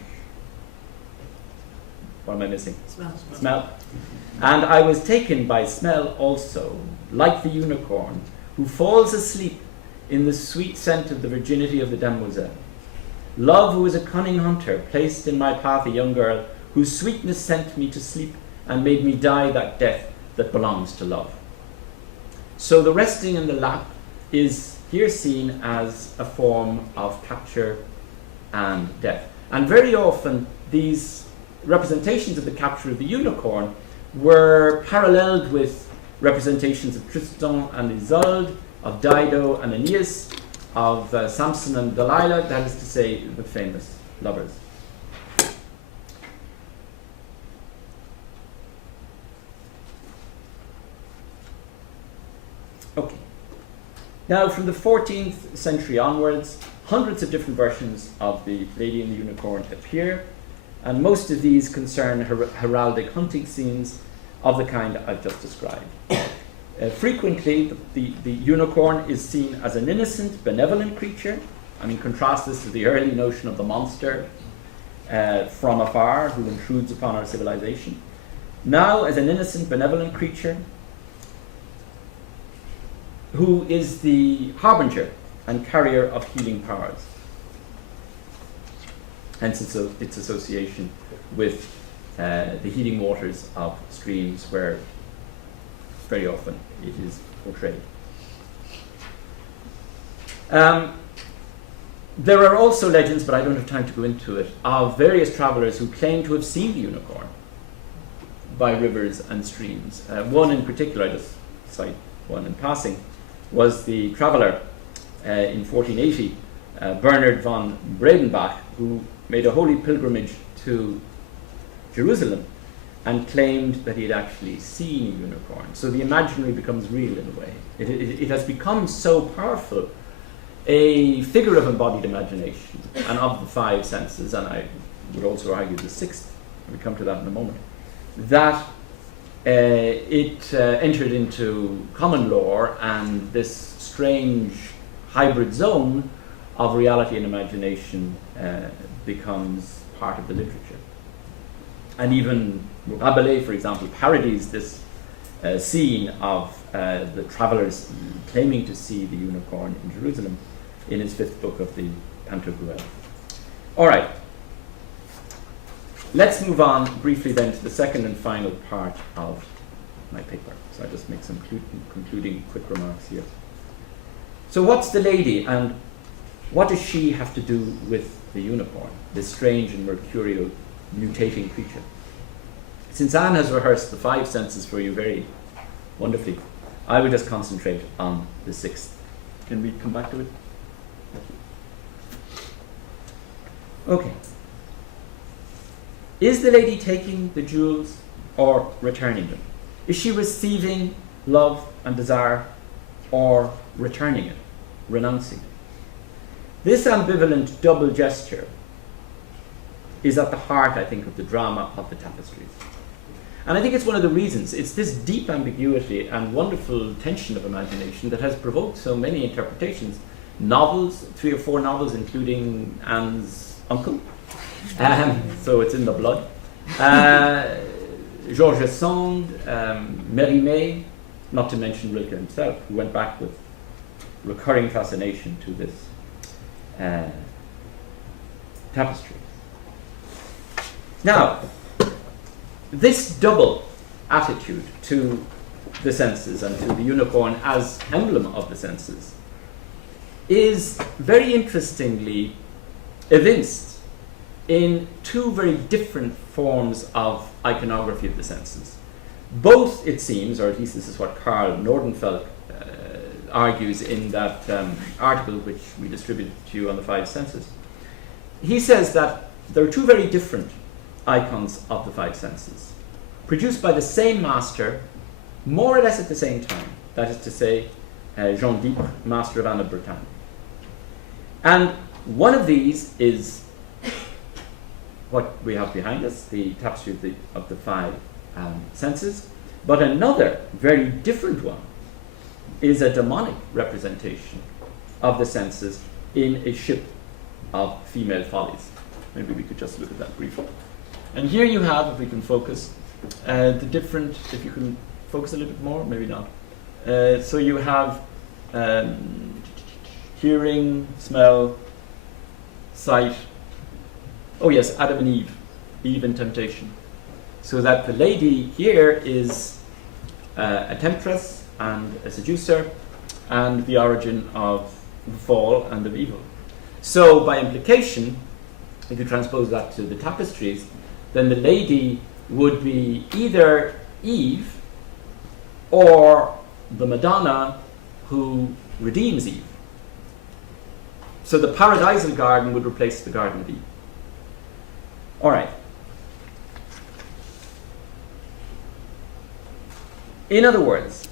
what am I missing? Smell. And I was taken by smell also, like the unicorn, who falls asleep in the sweet scent of the virginity of the damoiselle. Love, who is a cunning hunter, placed in my path a young girl, whose sweetness sent me to sleep and made me die that death that belongs to love." So the resting in the lap is here seen as a form of capture and death. And very often these representations of the capture of the unicorn were paralleled with representations of Tristan and Isolde, of Dido and Aeneas, of Samson and Delilah, that is to say, the famous lovers. Okay. Now, from the 14th century onwards, hundreds of different versions of the Lady and the Unicorn appear, and most of these concern heraldic hunting scenes of the kind I've just described. Frequently, the unicorn is seen as an innocent, benevolent creature. I mean, contrast this to the early notion of the monster from afar who intrudes upon our civilization. Now, as an innocent, benevolent creature who is the harbinger and carrier of healing powers. Hence its association with the healing waters of streams, where very often it is portrayed. There are also legends, but I don't have time to go into it, of various travelers who claim to have seen the unicorn by rivers and streams. One in particular, I just cite one in passing, was the traveller in 1480, Bernard von Bredenbach, who made a holy pilgrimage to Jerusalem and claimed that he had actually seen a unicorn. So the imaginary becomes real in a way. It has become so powerful a figure of embodied imagination and of the 5 senses, and I would also argue the 6th, we'll come to that in a moment, that it entered into common lore, and this strange hybrid zone of reality and imagination becomes part of the literature. And even Rabelais, for example, parodies this scene of the travelers claiming to see the unicorn in Jerusalem in his 5th book of the Pantagruel. All right. Let's move on briefly then to the second and final part of my paper. So I'll just make some concluding quick remarks here. So what's the lady, and what does she have to do with the unicorn, this strange and mercurial mutating creature? Since Anne has rehearsed the 5 senses for you very wonderfully, I will just concentrate on the 6th. Can we come back to it? Okay. Is the lady taking the jewels or returning them? Is she receiving love and desire or returning it, renouncing it? This ambivalent double gesture is at the heart, I think, of the drama of the tapestries. And I think it's one of the reasons. It's this deep ambiguity and wonderful tension of imagination that has provoked so many interpretations. Novels, 3 or 4 novels, including Anne's uncle. So it's in the blood. Georges Sand, Mérimée, not to mention Rilke himself, who went back with recurring fascination to this tapestry. Now, this double attitude to the senses and to the unicorn as emblem of the senses is very interestingly evinced in 2 very different forms of iconography of the senses. Both, it seems, or at least this is what Karl Nordenfeld argues in that article which we distributed to you on the 5 senses. He says that there are 2 very different icons of the 5 senses, produced by the same master, more or less at the same time. That is to say, Jean d'Ypres, master of Anne of Bretagne. And one of these is what we have behind us, the tapestry of the 5 senses. But another, very different one, is a demonic representation of the senses in a ship of female follies. Maybe we could just look at that briefly. And here you have, if we can focus, the different, if you can focus a little bit more, maybe not. So you have hearing, smell, sight. Oh yes, Adam and Eve, Eve and temptation. So that the lady here is a temptress and a seducer, and the origin of the fall and of evil. So by implication, if you transpose that to the tapestries, then the lady would be either Eve or the Madonna who redeems Eve. So the paradisal garden would replace the Garden of Eve. All right. In other words,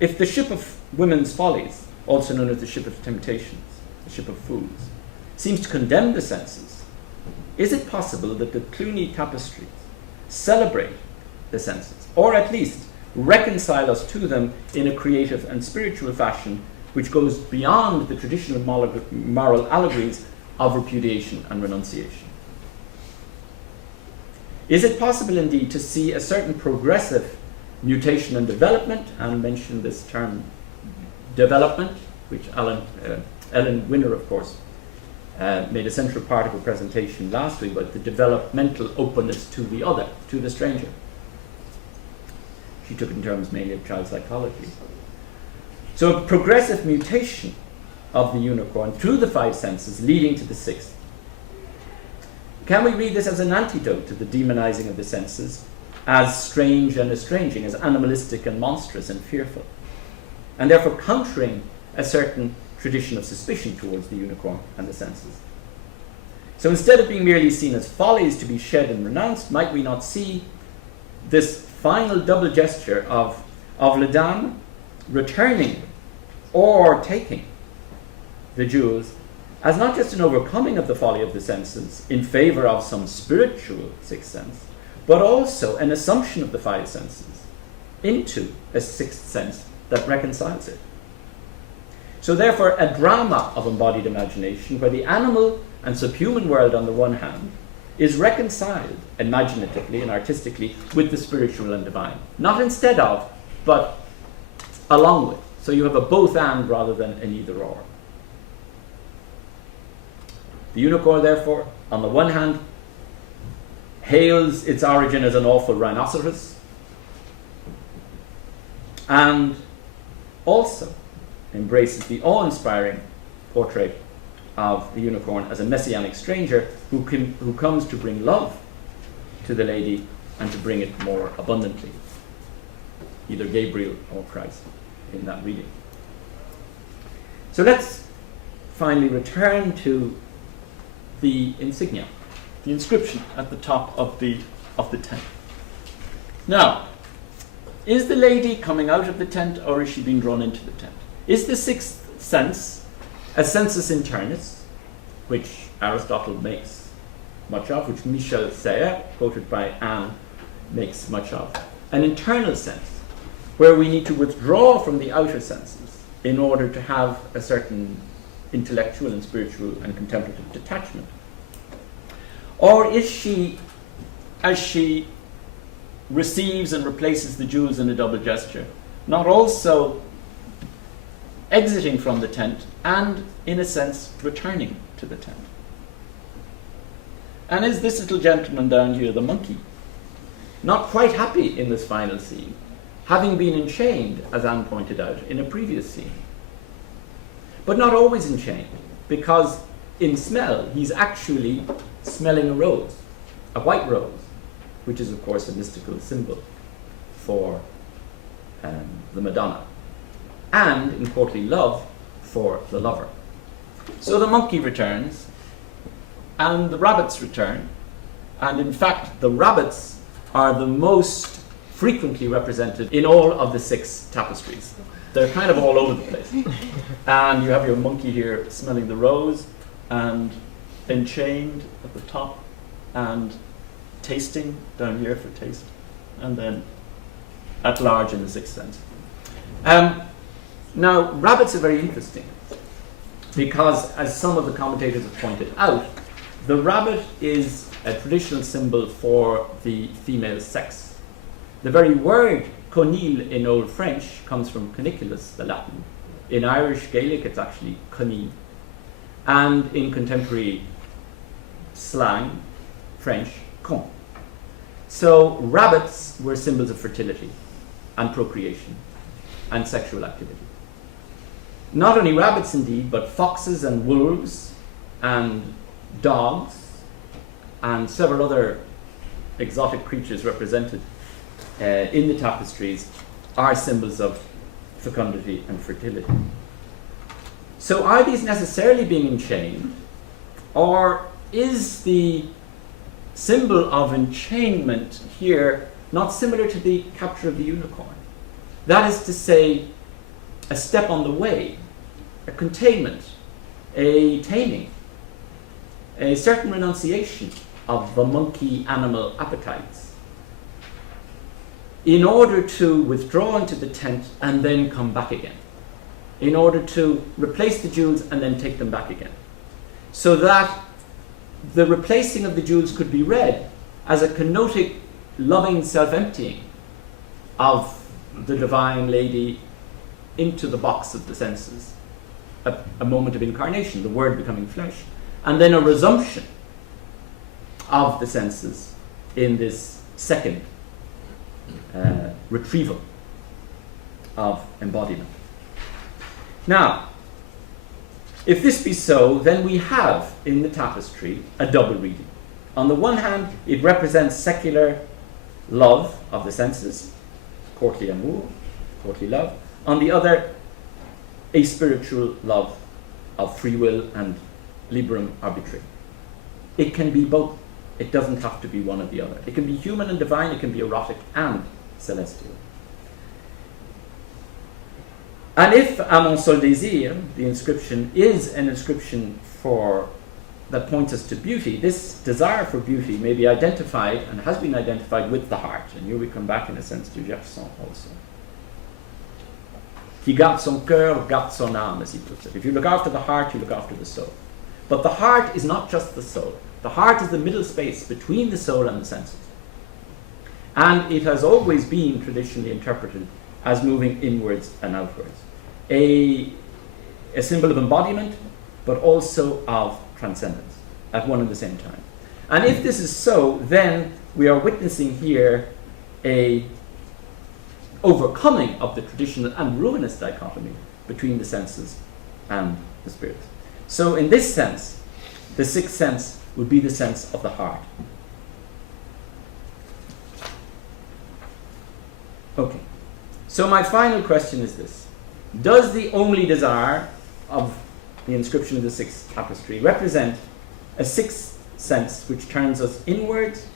if the ship of women's follies, also known as the ship of temptations, the ship of fools, seems to condemn the senses, is it possible that the Cluny tapestries celebrate the senses, or at least reconcile us to them in a creative and spiritual fashion which goes beyond the traditional moral allegories of repudiation and renunciation? Is it possible indeed to see a certain progressive mutation and development, and mention this term development, which Ellen Winner, of course, made a central part of her presentation last week about the developmental openness to the other, to the stranger. She took it in terms mainly of child psychology. So a progressive mutation of the unicorn through the 5 senses leading to the 6th. Can we read this as an antidote to the demonizing of the senses as strange and estranging, as animalistic and monstrous and fearful, and therefore countering a certain tradition of suspicion towards the unicorn and the senses? So instead of being merely seen as follies to be shed and renounced, might we not see this final double gesture of La Dame returning or taking the jewels as not just an overcoming of the folly of the senses in favor of some spiritual 6th sense, but also an assumption of the 5 senses into a 6th sense that reconciles it? So therefore, a drama of embodied imagination where the animal and subhuman world on the one hand is reconciled imaginatively and artistically with the spiritual and divine. Not instead of, but along with. So you have a both and rather than an either or. The unicorn, therefore, on the one hand, hails its origin as an awful rhinoceros, and also embraces the awe-inspiring portrait of the unicorn as a messianic stranger who comes to bring love to the lady and to bring it more abundantly. Either Gabriel or Christ in that reading. So let's finally return to the insignia, the inscription at the top of the tent. Now, is the lady coming out of the tent, or is she being drawn into the tent? Is the 6th sense a sensus internus, which Aristotle makes much of, which Michel Serres, quoted by Anne, makes much of. An internal sense, where we need to withdraw from the outer senses in order to have a certain intellectual and spiritual and contemplative detachment? Or is she, as she receives and replaces the jewels in a double gesture, not also exiting from the tent and, in a sense, returning to the tent? And is this little gentleman down here, the monkey, not quite happy in this final scene, having been enchained, as Anne pointed out, in a previous scene? But not always enchained, because in smell, he's actually smelling a rose, a white rose, which is, of course, a mystical symbol for the Madonna, and in courtly love for the lover. So the monkey returns, and the rabbits return, and in fact, the rabbits are the most frequently represented in all of the 6 tapestries. They're kind of all over the place. And you have your monkey here smelling the rose, and enchained at the top, and tasting down here for taste, and then at large in the 6th sense. Now, rabbits are very interesting, because as some of the commentators have pointed out, the rabbit is a traditional symbol for the female sex. The very word conil in Old French comes from coniculus, the Latin. In Irish Gaelic, it's actually conil. And in contemporary slang, French, con. So rabbits were symbols of fertility and procreation and sexual activity. Not only rabbits indeed, but foxes and wolves and dogs and several other exotic creatures represented in the tapestries are symbols of fecundity and fertility. So are these necessarily being enchained, or is the symbol of enchainment here not similar to the capture of the unicorn? That is to say, a step on the way, a containment, a taming, a certain renunciation of the monkey animal appetites in order to withdraw into the tent and then come back again, in order to replace the jewels and then take them back again, so that the replacing of the jewels could be read as a kenotic, loving self-emptying of the divine lady into the box of the senses, a moment of incarnation, the word becoming flesh, and then a resumption of the senses in this second retrieval of embodiment. Now, if this be so, then we have in the tapestry a double reading. On the one hand, it represents secular love of the senses, courtly amour, courtly love. On the other, a spiritual love of free will and liberum arbitri. It can be both. It doesn't have to be one or the other. It can be human and divine, it can be erotic and celestial. And if à mon seul désir, the inscription, is an inscription that points us to beauty, this desire for beauty may be identified and has been identified with the heart. And here we come back in a sense to Gerson also. Qui garde son cœur, garde son âme, as he puts it. If you look after the heart, you look after the soul. But the heart is not just the soul. The heart is the middle space between the soul and the senses. And it has always been traditionally interpreted as moving inwards and outwards. A symbol of embodiment, but also of transcendence at one and the same time. And if this is so, then we are witnessing here a overcoming of the traditional and ruinous dichotomy between the senses and the spirits. So in this sense, the 6th sense would be the sense of the heart. Okay. So my final question is this. Does the only desire of the inscription of the 6th tapestry represent a 6th sense which turns us inwards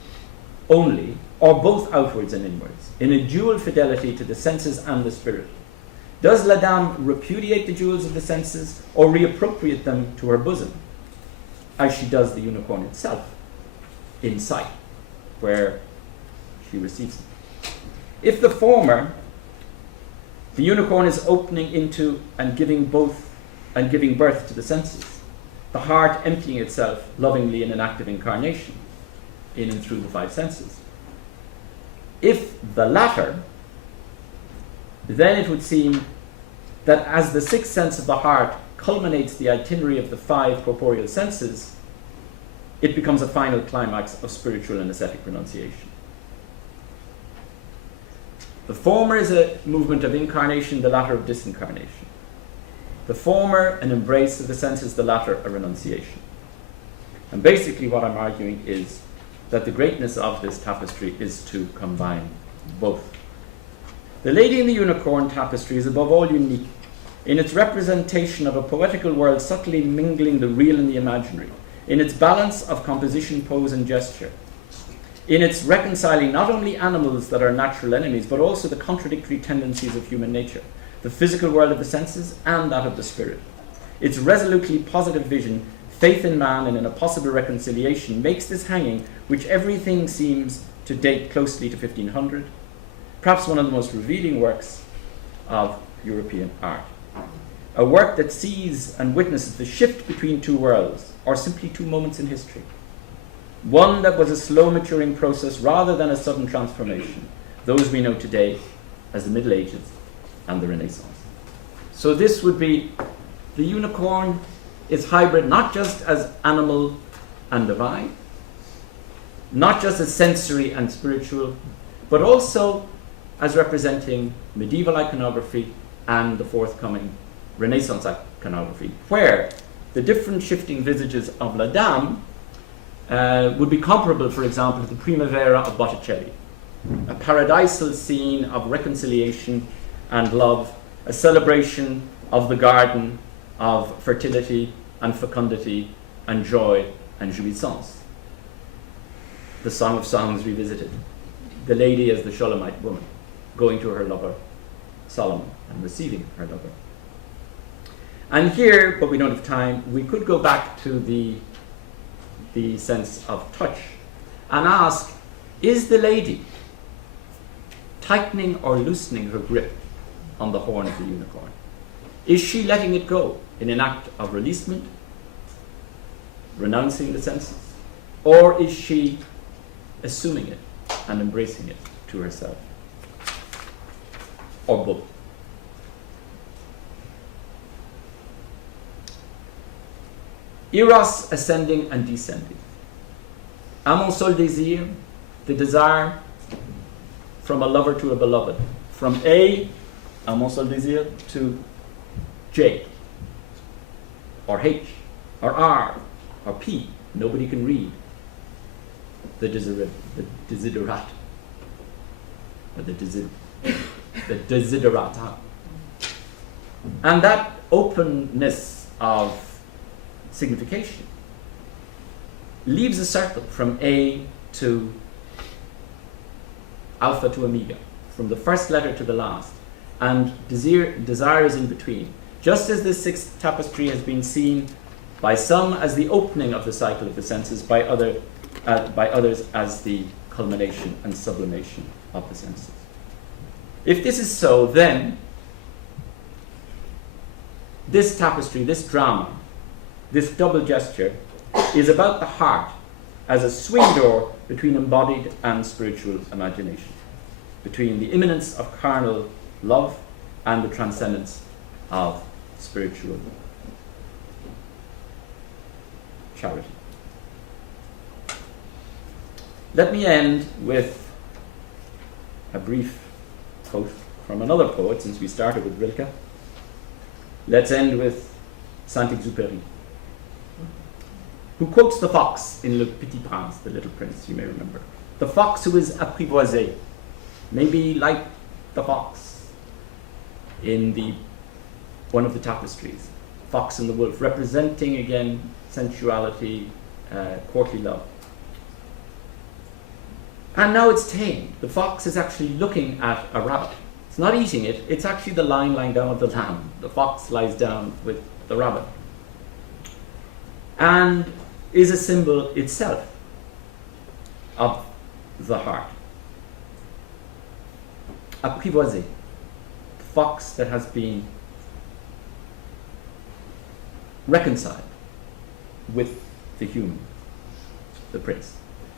only, or both outwards and inwards, in a dual fidelity to the senses and the spirit? Does La Dame repudiate the jewels of the senses or reappropriate them to her bosom? as she does the unicorn itself in sight, where she receives it. If the former, the unicorn is opening into and giving birth to the senses, the heart emptying itself lovingly in an active incarnation, in and through the five senses. If the latter, then it would seem that as the sixth sense of the heart culminates the itinerary of the five corporeal senses, it becomes a final climax of spiritual and ascetic renunciation. The former is a movement of incarnation, the latter of disincarnation. The former, an embrace of the senses, the latter, a renunciation. And basically what I'm arguing is that the greatness of this tapestry is to combine both. The Lady and the Unicorn tapestry is above all unique in its representation of a poetical world subtly mingling the real and the imaginary, in its balance of composition, pose and gesture, in its reconciling not only animals that are natural enemies, but also the contradictory tendencies of human nature, the physical world of the senses and that of the spirit. Its resolutely positive vision, faith in man and in a possible reconciliation, makes this hanging, which everything seems to date closely to 1500, perhaps one of the most revealing works of European art. A work that sees and witnesses the shift between two worlds, or simply two moments in history. One that was a slow maturing process rather than a sudden transformation, those we know today as the Middle Ages and the Renaissance. So this would be, the unicorn is hybrid not just as animal and divine, not just as sensory and spiritual, but also as representing medieval iconography and the forthcoming Renaissance iconography, where the different shifting visages of La Dame would be comparable, for example, to the Primavera of Botticelli, a paradisal scene of reconciliation and love, a celebration of the garden of fertility and fecundity and joy and jouissance. The Song of Songs revisited, the lady as the Shulamite woman, going to her lover Solomon and receiving her lover. And here, but we don't have time, we could go back to the sense of touch and ask, is the lady tightening or loosening her grip on the horn of the unicorn? Is she letting it go in an act of releasement, renouncing the senses? Or is she assuming it and embracing it to herself? Or both? Eros ascending and descending. À mon seul désir, the desire from a lover to a beloved. From A, à mon seul désir, to J, or H, or R, or P. Nobody can read the desiderat, or the desiderata. And that openness of signification leaves a circle from A to alpha to omega, from the first letter to the last, and desire is in between. Just as this sixth tapestry has been seen by some as the opening of the cycle of the senses, by others as the culmination and sublimation of the senses. If this is so, then this tapestry, this drama, this double gesture is about the heart as a swing door between embodied and spiritual imagination, between the immanence of carnal love and the transcendence of spiritual charity. Let me end with a brief quote from another poet, since we started with Rilke. Let's end with Saint-Exupéry, who quotes the fox in Le Petit Prince, the Little Prince, you may remember. The fox who is apprivoisé, maybe like the fox in one of the tapestries, Fox and the Wolf, representing again sensuality, courtly love. And now it's tamed. The fox is actually looking at a rabbit. It's not eating it, it's actually the lion lying down with the lamb. The fox lies down with the rabbit. And is a symbol itself of the heart. Apprivoisé, the fox that has been reconciled with the human, the prince.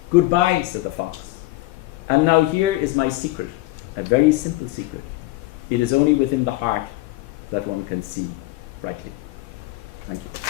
Goodbye, said the fox. And now here is my secret, a very simple secret. It is only within the heart that one can see brightly. Thank you.